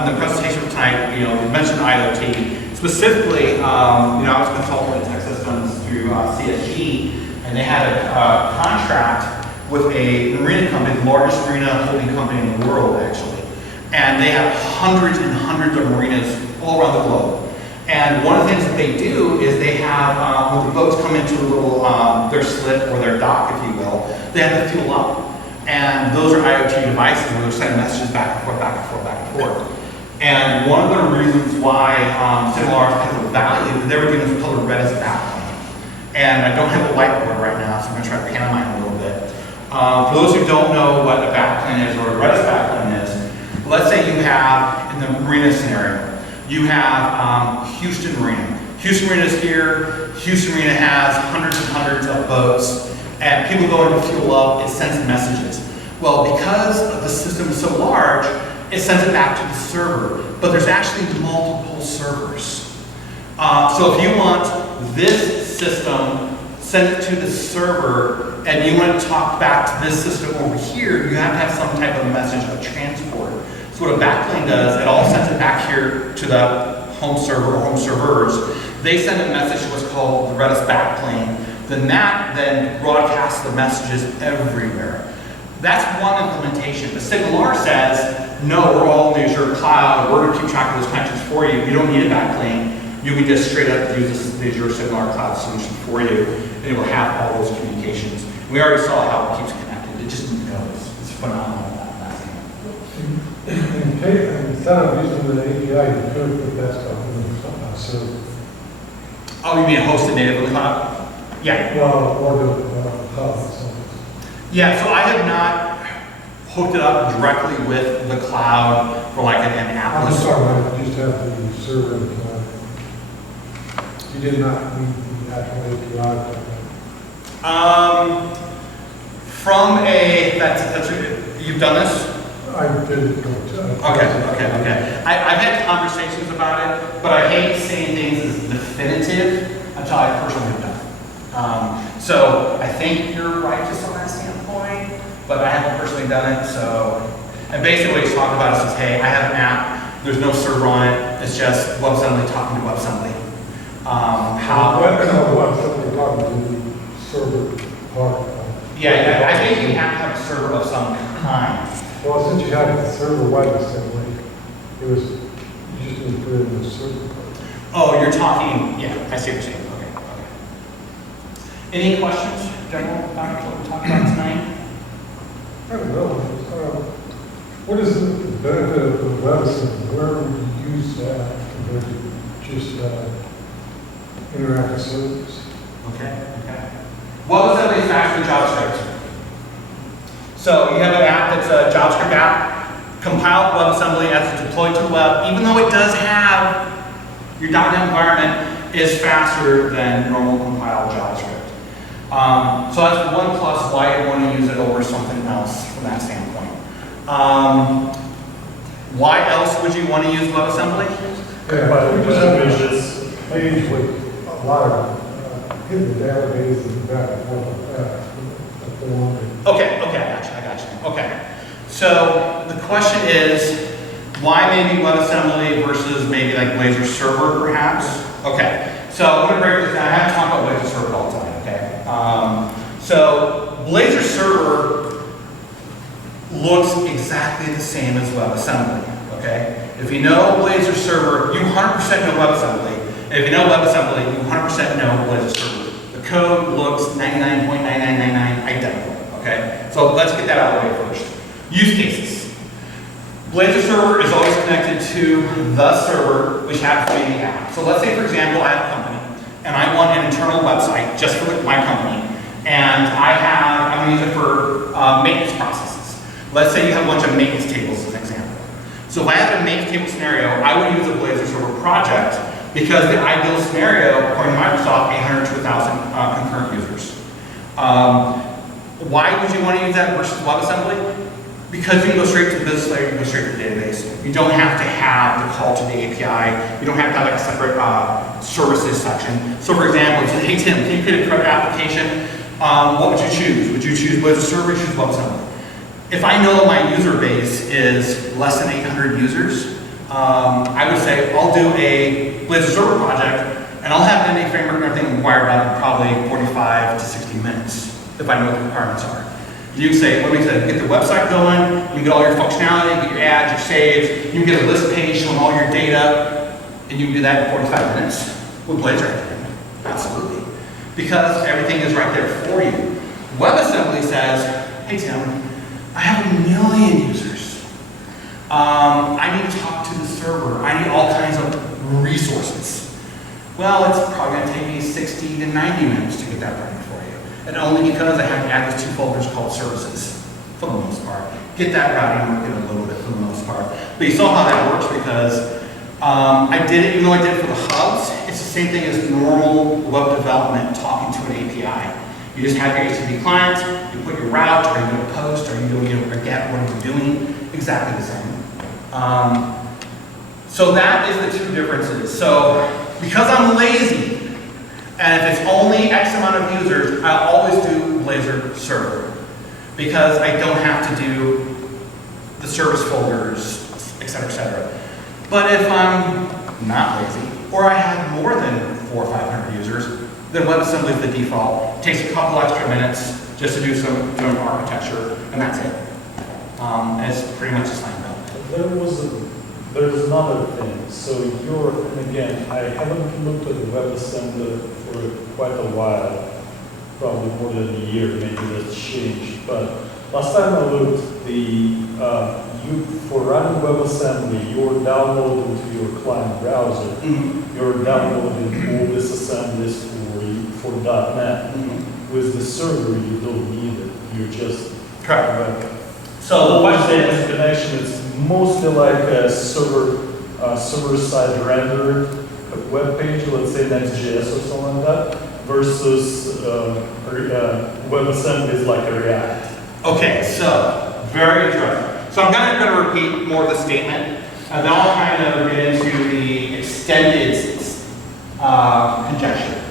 in the presentation for tonight, we mentioned IoT. Specifically, I was a consultant in tech systems through CSG, and they had a contract with a marina company, the largest marina holding company in the world, actually. And they have hundreds and hundreds of marinas all around the globe. And one of the things that they do is they have, when the boats come into a little, their slip or their dock, if you will, they have to fuel up. And those are IoT devices where they're sending messages back and forth, back and forth, back and forth. And one of the reasons why SignalR has a value is they were doing this called a Redis backplane. And I don't have a whiteboard right now, so I'm going to try to pantomime a little bit. For those who don't know what a backplane is or a Redis backplane is, let's say you have, in the marina scenario, you have Houston Marina. Houston Marina is here. Houston Marina has hundreds and hundreds of boats, and people go in to fuel up, it sends messages. Well, because the system is so large, it sends it back to the server, but there's actually multiple servers. So if you want this system, send it to the server, and you want to talk back to this system over here, you have to have some type of message of transport. So what a backplane does, it all sends it back here to the home server or home servers. They send a message to what's called the Redis backplane. Then that then broadcasts the messages everywhere. That's one implementation. The SignalR says, no, we're all in the Azure cloud. We're going to keep track of those connections for you. You don't need a backplane. You can just straight up use the Azure SignalR cloud solution for you, and it will have all those communications. We already saw how it keeps connected. It just knows. It's phenomenal. Instead of using the API, you could put that stuff in the server. Oh, you mean hosted native in the cloud? Yeah. Well, or the cloud. Yeah, so I have not hooked it up directly with the cloud for like an app. I'm sorry, I just have the server in the cloud. You did not need the actual API. From a, that's you've done this? I didn't go to. Okay. I've had conversations about it, but I hate saying things as definitive until I personally have done it. So I think you're right just from that standpoint, but I haven't personally done it, so. And basically what he's talking about is, hey, I have an app, there's no server on it, it's just WebAssembly talking to WebAssembly. WebAssembly talking to the server part. Yeah, I think you have to have a server of some kind. Well, since you have the server WebAssembly, it was, you just need to put it in the server part. Oh, you're talking, yeah, I see what you're saying, okay. Any questions, General, about what we're talking about tonight? I don't know. What is the benefit of the WebAssembly? Where would you use that compared to just interactive servers? Okay. WebAssembly is actually JavaScript. So you have an app that's a JavaScript app, compiled WebAssembly as it's deployed to the web, even though it does have your .NET environment is faster than normal compiled JavaScript. So that's one plus why I'd want to use it over something else from that standpoint. Why else would you want to use WebAssembly? Yeah, But we the just have images, a page with a lot of hidden database and back and forth like that. A form and- Okay, I got you. Okay. So the question is, why maybe WebAssembly versus maybe like Blazor Server perhaps? Okay. So I'm going to break this down. I have to talk about Blazor Server all the time, okay? So Blazor Server looks exactly the same as WebAssembly, okay? If you know Blazor Server, you 100% know WebAssembly. And if you know WebAssembly, you 100% know Blazor Server. The code looks 99.9999 identical, okay? So let's get that out of the way first. Use cases. Blazor Server is always connected to the server, which happens to be the app. So let's say, for example, I have a company, and I want an internal website just for my company, and I'm going to use it for maintenance processes. Let's say you have a bunch of maintenance tables as an example. So if I had a maintenance table scenario, I would use a Blazor Server project because the ideal scenario, according to Microsoft, 800 to 1,000 concurrent users. Why would you want to use that versus WebAssembly? Because you can go straight to the business layer, you can go straight to the database. You don't have to have the call to the API. You don't have to have like a separate services section. So for example, if you say, hey Tim, can you create a application? What would you choose? Would you choose Blazor Server or choose WebAssembly? If I know my user base is less than 800 users, I would say I'll do a Blazor Server project and I'll have an NA framework and everything wired up in probably 45 to 60 minutes if I know what the requirements are. You can say, what do we say, get the website going, you can get all your functionality, get your ads, your saves, you can get a list page showing all your data, and you can do that in 45 minutes with Blazor. Absolutely. Because everything is right there for you. WebAssembly says, hey Tim, I have 1 million users. I need to talk to the server. I need all kinds of resources. Well, it's probably going to take me 60 to 90 minutes to get that running for you. And only because I have to add those 2 folders called services, for the most part. Get that routing working a little bit for the most part. But you saw how that works because I did it, even though I did it for the hubs, it's the same thing as normal web development talking to an API. You just have your HTTP client, you put your route, are you doing a post, are you doing a get, what are you doing? Exactly the same. So that is the 2 differences. So because I'm lazy, and if it's only X amount of users, I'll always do Blazor Server. Because I don't have to do the service folders, et cetera, et cetera. But if I'm not lazy, or I have more than 400 or 500 users, then WebAssembly is the default. It takes a couple extra minutes just to do some architecture, and that's it. It's pretty much a sign build. There's another thing. So and again, I haven't looked at the WebAssembly for quite a while, probably more than a year, maybe that's changed. But last time I looked, for running WebAssembly, you're downloading to your client browser. Mm-hmm. You're downloading all these assemblies for .NET. Mm-hmm. With the server, you don't need it. You just Correct. So what data connection is mostly like a server-side rendered web page, let's say Next.js or something like that, versus WebAssembly is like a React. okay, so very interesting. So I'm gonna repeat more of the statement, and then I'll kind of get into the extended conjecture.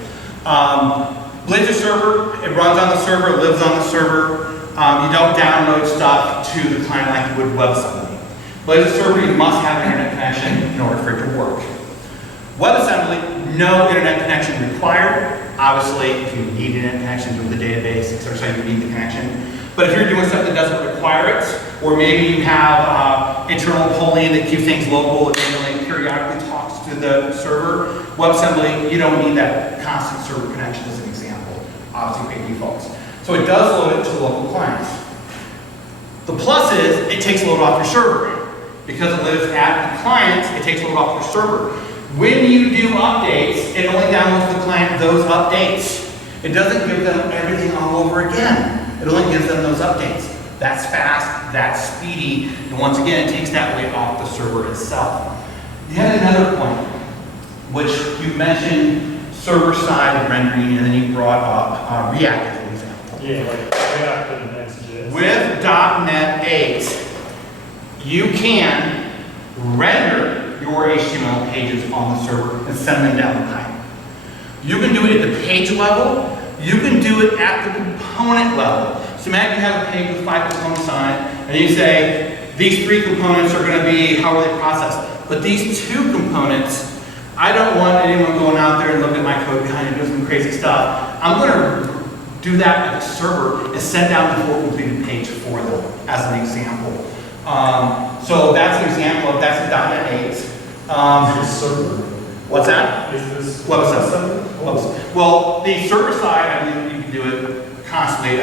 Blazor Server, it runs on the server, it lives on the server. You don't download stuff to the client like you would WebAssembly. Blazor Server, you must have an internet connection in order for it to work. WebAssembly, no internet connection required. Obviously, if you need an internet connection to the database, etc., you need the connection. But if you're doing stuff that doesn't require it, or maybe you have internal polling that keeps things local and then periodically talks to the server, WebAssembly, you don't need that constant server connection as an example, obviously by defaults. So it does load it to local clients. The plus is it takes load off your server. Because it lives at the client, it takes load off your server. When you do updates, it only downloads the client those updates. It doesn't give them everything all over again. It only gives them those updates. That's fast, that's speedy, and once again, it takes that weight off the server itself. You had another point, which you mentioned server-side rendering, and then you brought up React as an example. Yeah, like React and Next.js. With .NET 8, you can render your HTML pages on the server and send them down the pipe. You can do it at the page level. You can do it at the component level. So imagine you have a page with 5 components on it, and you say, these 3 components are going to be, how are they processed? But these 2 components, I don't want anyone going out there and looking at my code behind and doing some crazy stuff. I'm going to do that at the server and send down the full completed page for them, as an example. So that's an example of, that's a .NET 8. Server. What's that? Is this WebAssembly. Well, the server side, I believe you can do it constantly.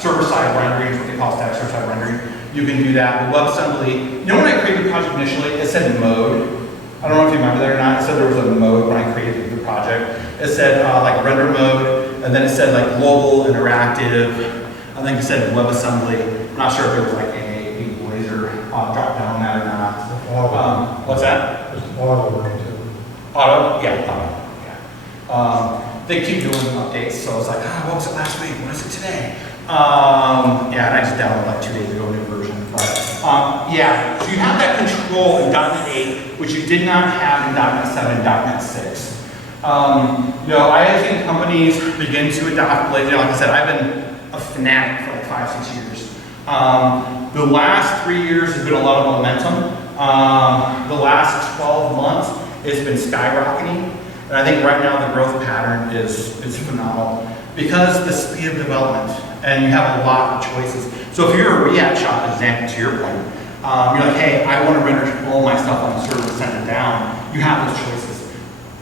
Server side rendering is what they call static server side rendering. You can do that. With WebAssembly, you know when I created the project initially, it said mode. I don't know if you remember that or not. It said there was a mode when I created the project. It said like render mode, and then it said like global, interactive. I think it said WebAssembly. I'm not sure if it was like a Blazor drop down on that or not. What's that? Just auto oriented. Auto? Yeah, auto. Yeah. They keep doing updates, so it's like, what was it last week? What is it today? Yeah, and I just downloaded like 2 days ago a new version. But yeah, so you have that control in .NET 8, which you did not have in .NET 7 and .NET 6. You know, I have seen companies begin to adopt Blazor. Like I said, I've been a fanatic for like 5-6 years. The last 3 years has been a lot of momentum. The last 12 months, it's been skyrocketing. And I think right now the growth pattern is phenomenal because the speed of development, and you have a lot of choices. So if you're a React shop, example to your point, you're like, hey, I want to render all my stuff on the server and send it down. You have those choices,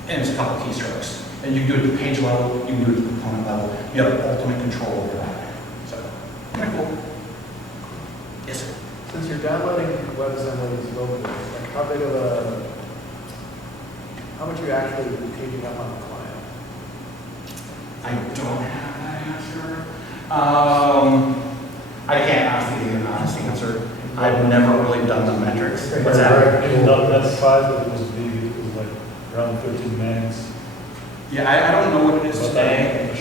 and it's a couple keystrokes. And you can do it at the page level, you can do it at the component level. You have ultimate control over that. So, kind of cool. Yes, sir. Since you're downloading WebAssembly locally, like how big of a, how much are you actually taking up on the client? I don't have that answer. I can't honestly give you an honest answer. I've never really done the metrics. What's that? In .NET 5, it was big, it was like around 13 megs. Yeah, I don't know what it is today.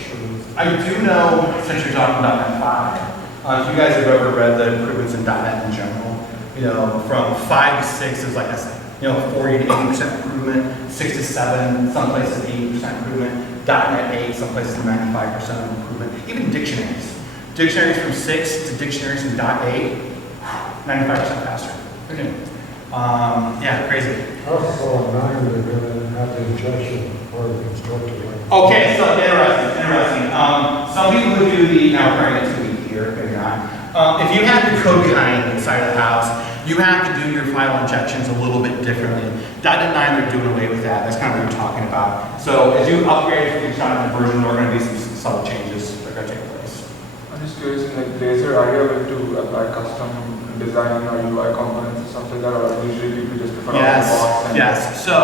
I do know, since you're talking about .NET 5, if you guys have ever read the improvements in .NET in general, you know, from 5 to 6 is like I said, you know, 40 to 80% improvement, 6 to 7, some places 80% improvement, .NET 8, some places 95% improvement, even dictionaries. Dictionaries from 6 to dictionaries from .8, 95% faster. Yeah, crazy. I also saw 9 they're going to have the injection or the constructor. Okay, so interesting. Some people who do the, now we're probably going to here, maybe not. If you have your code behind inside of the house, you have to do your file injections a little bit differently. .NET 9, they're doing away with that. That's kind of what you're talking about. So as you upgrade from each .NET version, there are going to be some subtle changes that are going to take place. I'm just curious, in like Blazor, are you able to apply custom design or UI components or something like that, or usually people just prefer box? Yes. So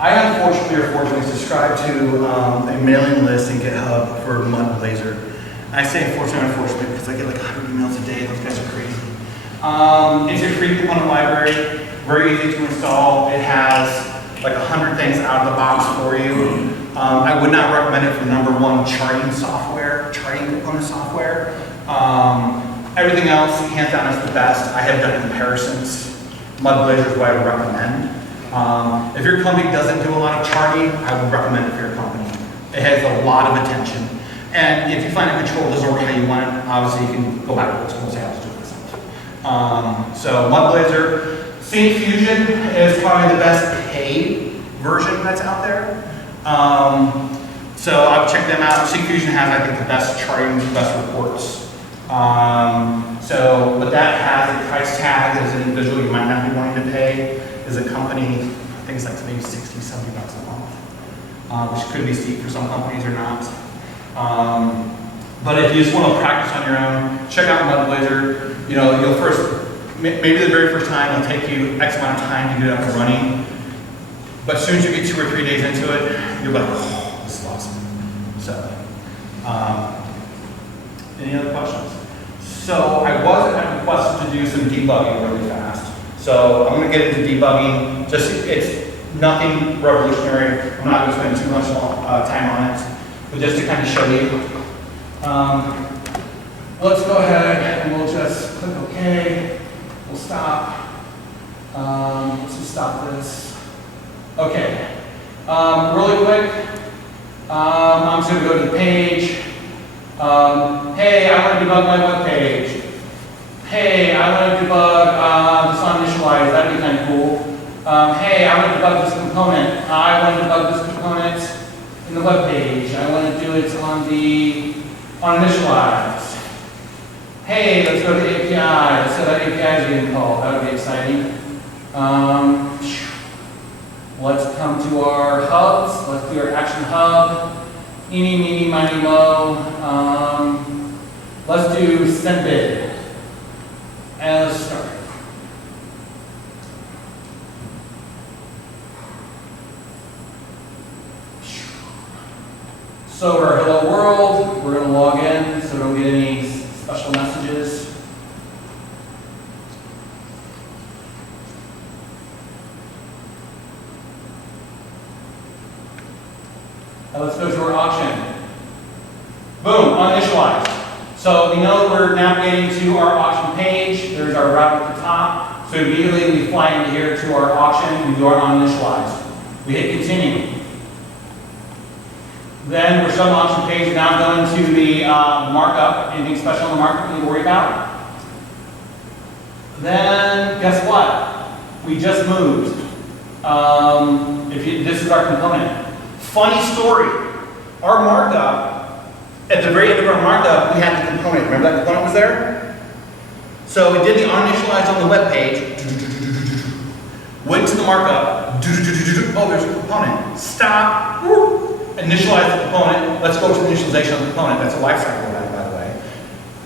I unfortunately or fortunately subscribe to a mailing list in GitHub for Blazor. I say unfortunately because I get like 100 emails a day. Those guys are crazy. It's a free component library, very easy to install. It has like 100 things out of the box for you. I would not recommend it for #1 charting component software. Everything else, hands down, is the best. I have done comparisons. Blazor is what I would recommend. If your company doesn't do a lot of charting, I would recommend it for your company. It has a lot of attention. And if you find a control doesn't work how you want it, obviously you can go back to what's going to say how to do it myself. So Blazor. Fusion is probably the best paid version that's out there. So I've checked them out. Fusion has, I think, the best charting, the best reports. But that has a price tag as an individual you might not be wanting to pay. As a company, I think it's like maybe 60, 70 bucks a month, which could be steep for some companies or not. But if you just want to practice on your own, check out Blazor. You know, you'll maybe the very first time it'll take you X amount of time to get up and running. But as soon as you get 2 or 3 days into it, you'll be like, oh, this is awesome. So, any other questions? So I was requested to do some debugging really fast. So I'm going to get into debugging. It's nothing revolutionary. I'm not going to spend too much time on it, but just to kind of show you. Let's go ahead and we'll just click OK. We'll stop. Let's just stop this. Okay. Really quick, I'm just going to go to the page. Hey, I want to debug my web page. Hey, I want to debug this on initialize. That'd be kind of cool. Hey, I want to debug this component. I want to debug this component in the web page. I want to do it on initialize. Hey, let's go to the API. Let's see how that API is getting called. That would be exciting. Let's come to our hubs. Let's do our action hub. Eeny, meeny, miny, mo. Let's do send bid. And let's start. So for our hello world, we're going to log in so we don't get any special messages. Now let's go to our auction. Boom, uninitialized. So we know we're navigating to our auction page. There's our route at the top. So immediately we fly into here to our auction. We do our uninitialized. We hit continue. Then we're showing the auction page. Now I'm going to the markup. Anything special in the markup we need to worry about? Then guess what? We just moved. This is our component. Funny story. Our markup, at the very end of our markup, we had the component. Remember that component was there? So we did the uninitialize on the web page. Went to the markup. Oh, there's a component. Stop. Initialize the component. Let's go to the initialization of the component. That's a lifecycle event, by the way.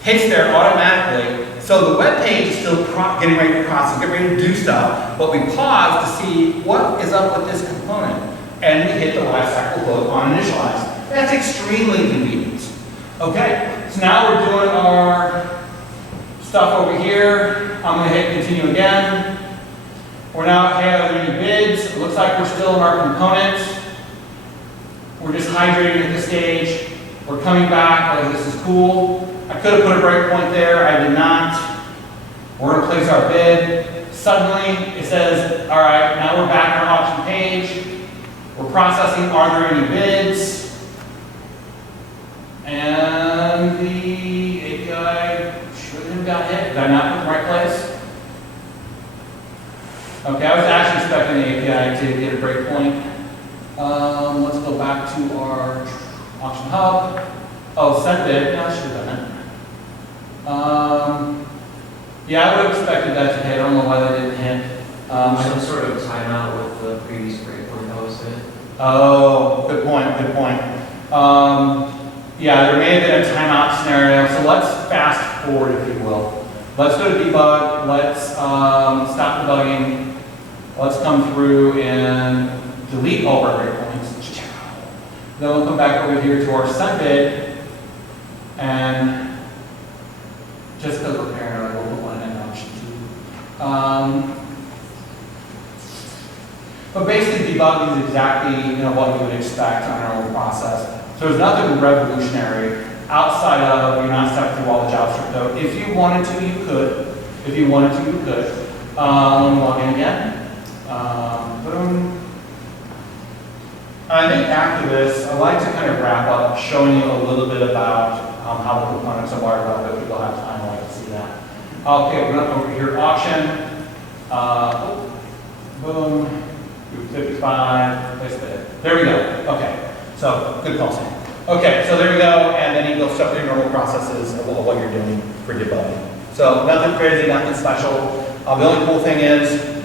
Hits there automatically. So the web page is still getting ready to process, getting ready to do stuff, but we pause to see what is up with this component. And we hit the lifecycle hook on initialize. That's extremely convenient. Okay, so now we're doing our stuff over here. I'm going to hit continue again. We're now at any bids. It looks like we're still in our component. We're just hydrating at this stage. We're coming back, like this is cool. I could have put a breakpoint there, I did not. We're going to place our bid. Suddenly it says, all right, now we're back on our auction page. We're processing, are there any bids? And the API shouldn't have got hit. Did I not put the right place? Okay, I was actually expecting the API to get a breakpoint. Let's go back to our auction hub. Oh, send bid. No, I should have done it. Yeah, I would have expected that to hit. I don't know why that didn't hit. Some sort of timeout with the previous breakpoint that was hit. Oh, good point, good point. Yeah, there may have been a timeout scenario, so let's fast forward, if you will. Let's go to debug, let's stop debugging, let's come through and delete all our breakpoints. Then we'll come back over here to our send bid, and just because we're paranoid, we'll put one in option 2. But basically debugging is exactly what you would expect on our own process. So there's nothing revolutionary. outside of, you're not stuck through all the JavaScript code. If you wanted to, you could. If you wanted to, you could. Let me log in again. Boom. I think after this, I'd like to kind of wrap up showing you a little bit about how the components are wired up, if people have time, I'd like to see that. Okay, we're going over here, auction. Boom. 55, place it. There we go. Okay, so good call, Sam. Okay, so there we go, and then you go stuff through your normal processes of what you're doing for debugging. So nothing crazy, nothing special. The only cool thing is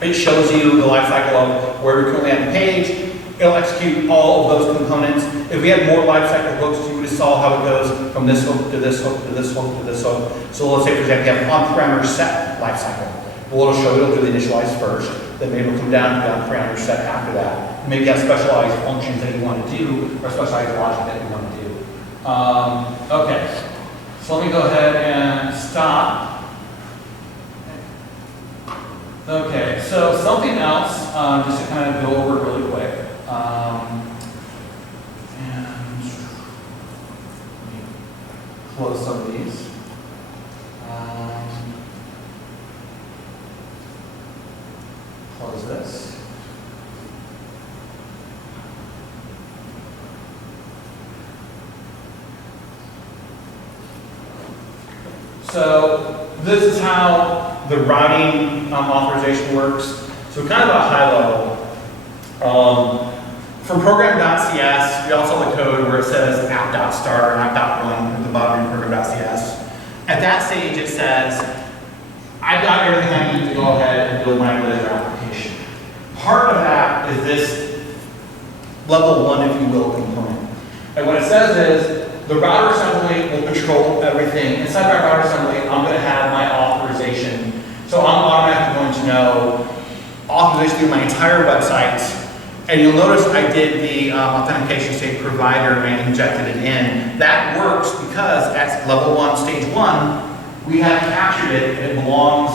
it shows you the life cycle of where we're currently at the page. It'll execute all of those components. If we had more life cycle hooks, you would have saw how it goes from this hook to this hook to this hook to this hook. So let's say, for example, you have an on-parameter set life cycle. Well, it'll show you, it'll do the initialize first, then maybe it'll come down to the on-parameter set after that. Maybe you have specialized functions that you want to do, or specialized logic that you want to do. Okay, so let me go ahead and stop. Okay, so something else, just to kind of go over really quick. And let me close some of these. Close this. So this is how the routing authorization works. So kind of a high level. From program.cs, we also have the code where it says app.start or app.run at the bottom of program.cs. At that stage, it says, I've got everything I need to go ahead and build my Blazor application. Part of that is this level 1, if you will, component. And what it says is, the router assembly will control everything. Inside my router assembly, I'm going to have my authorization. So I'm automatically going to know authorization through my entire website. And you'll notice I did the authentication state provider and injected it in. That works because at level 1, stage 1, we have captured it and it belongs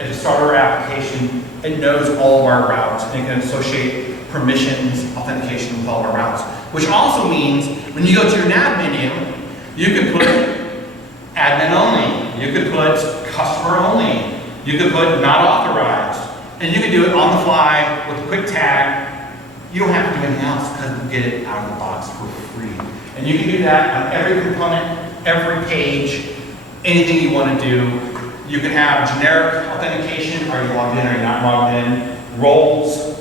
at the start of our application. It knows all of our routes and it can associate permissions, authentication with all of our routes. Which also means when you go to your nav menu, you can put admin only, you could put customer only, you could put not authorized, and you can do it on the fly with a quick tag. You don't have to do anything else because you get it out of the box for free. And you can do that on every component, every page, anything you want to do. You can have generic authentication, are you logged in, are you not logged in, roles,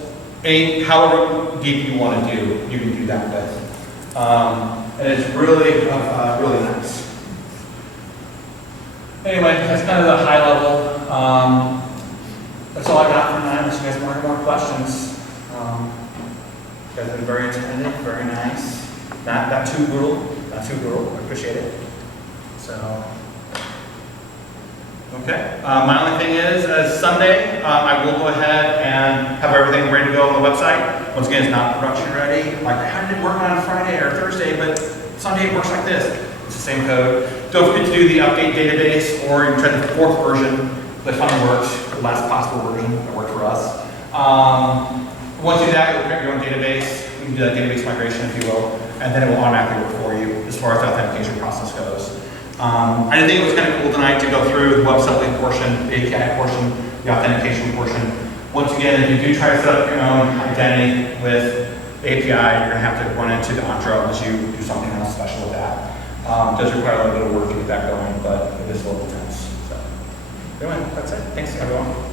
however deep you want to do, you can do that with. And it's really, really nice. Anyway, that's kind of the high level. That's all I got for tonight. Unless you guys want more questions. You guys have been very attentive, very nice. Not too brutal, not too brutal. I appreciate it. So, okay. My only thing is Sunday, I will go ahead and have everything ready to go on the website. Once again, it's not production ready. Like, how did it work on Friday or Thursday? But Sunday it works like this. It's the same code. Don't forget to do the update database, or you can try the 4th version. That finally worked. The last possible version that worked for us. Once you do that, you'll create your own database. You can do that database migration, if you will, and then it will automatically work for you as far as the authentication process goes. I did think it was kind of cool tonight to go through the WebAssembly portion, the API portion, the authentication portion. Once again, if you do try to set up your own identity with the API, you're going to have to run into the Entra unless you do something else special with that. It does require a little bit of work to get that going, but it is a little intense. So, anyway, that's it. Thanks, everyone.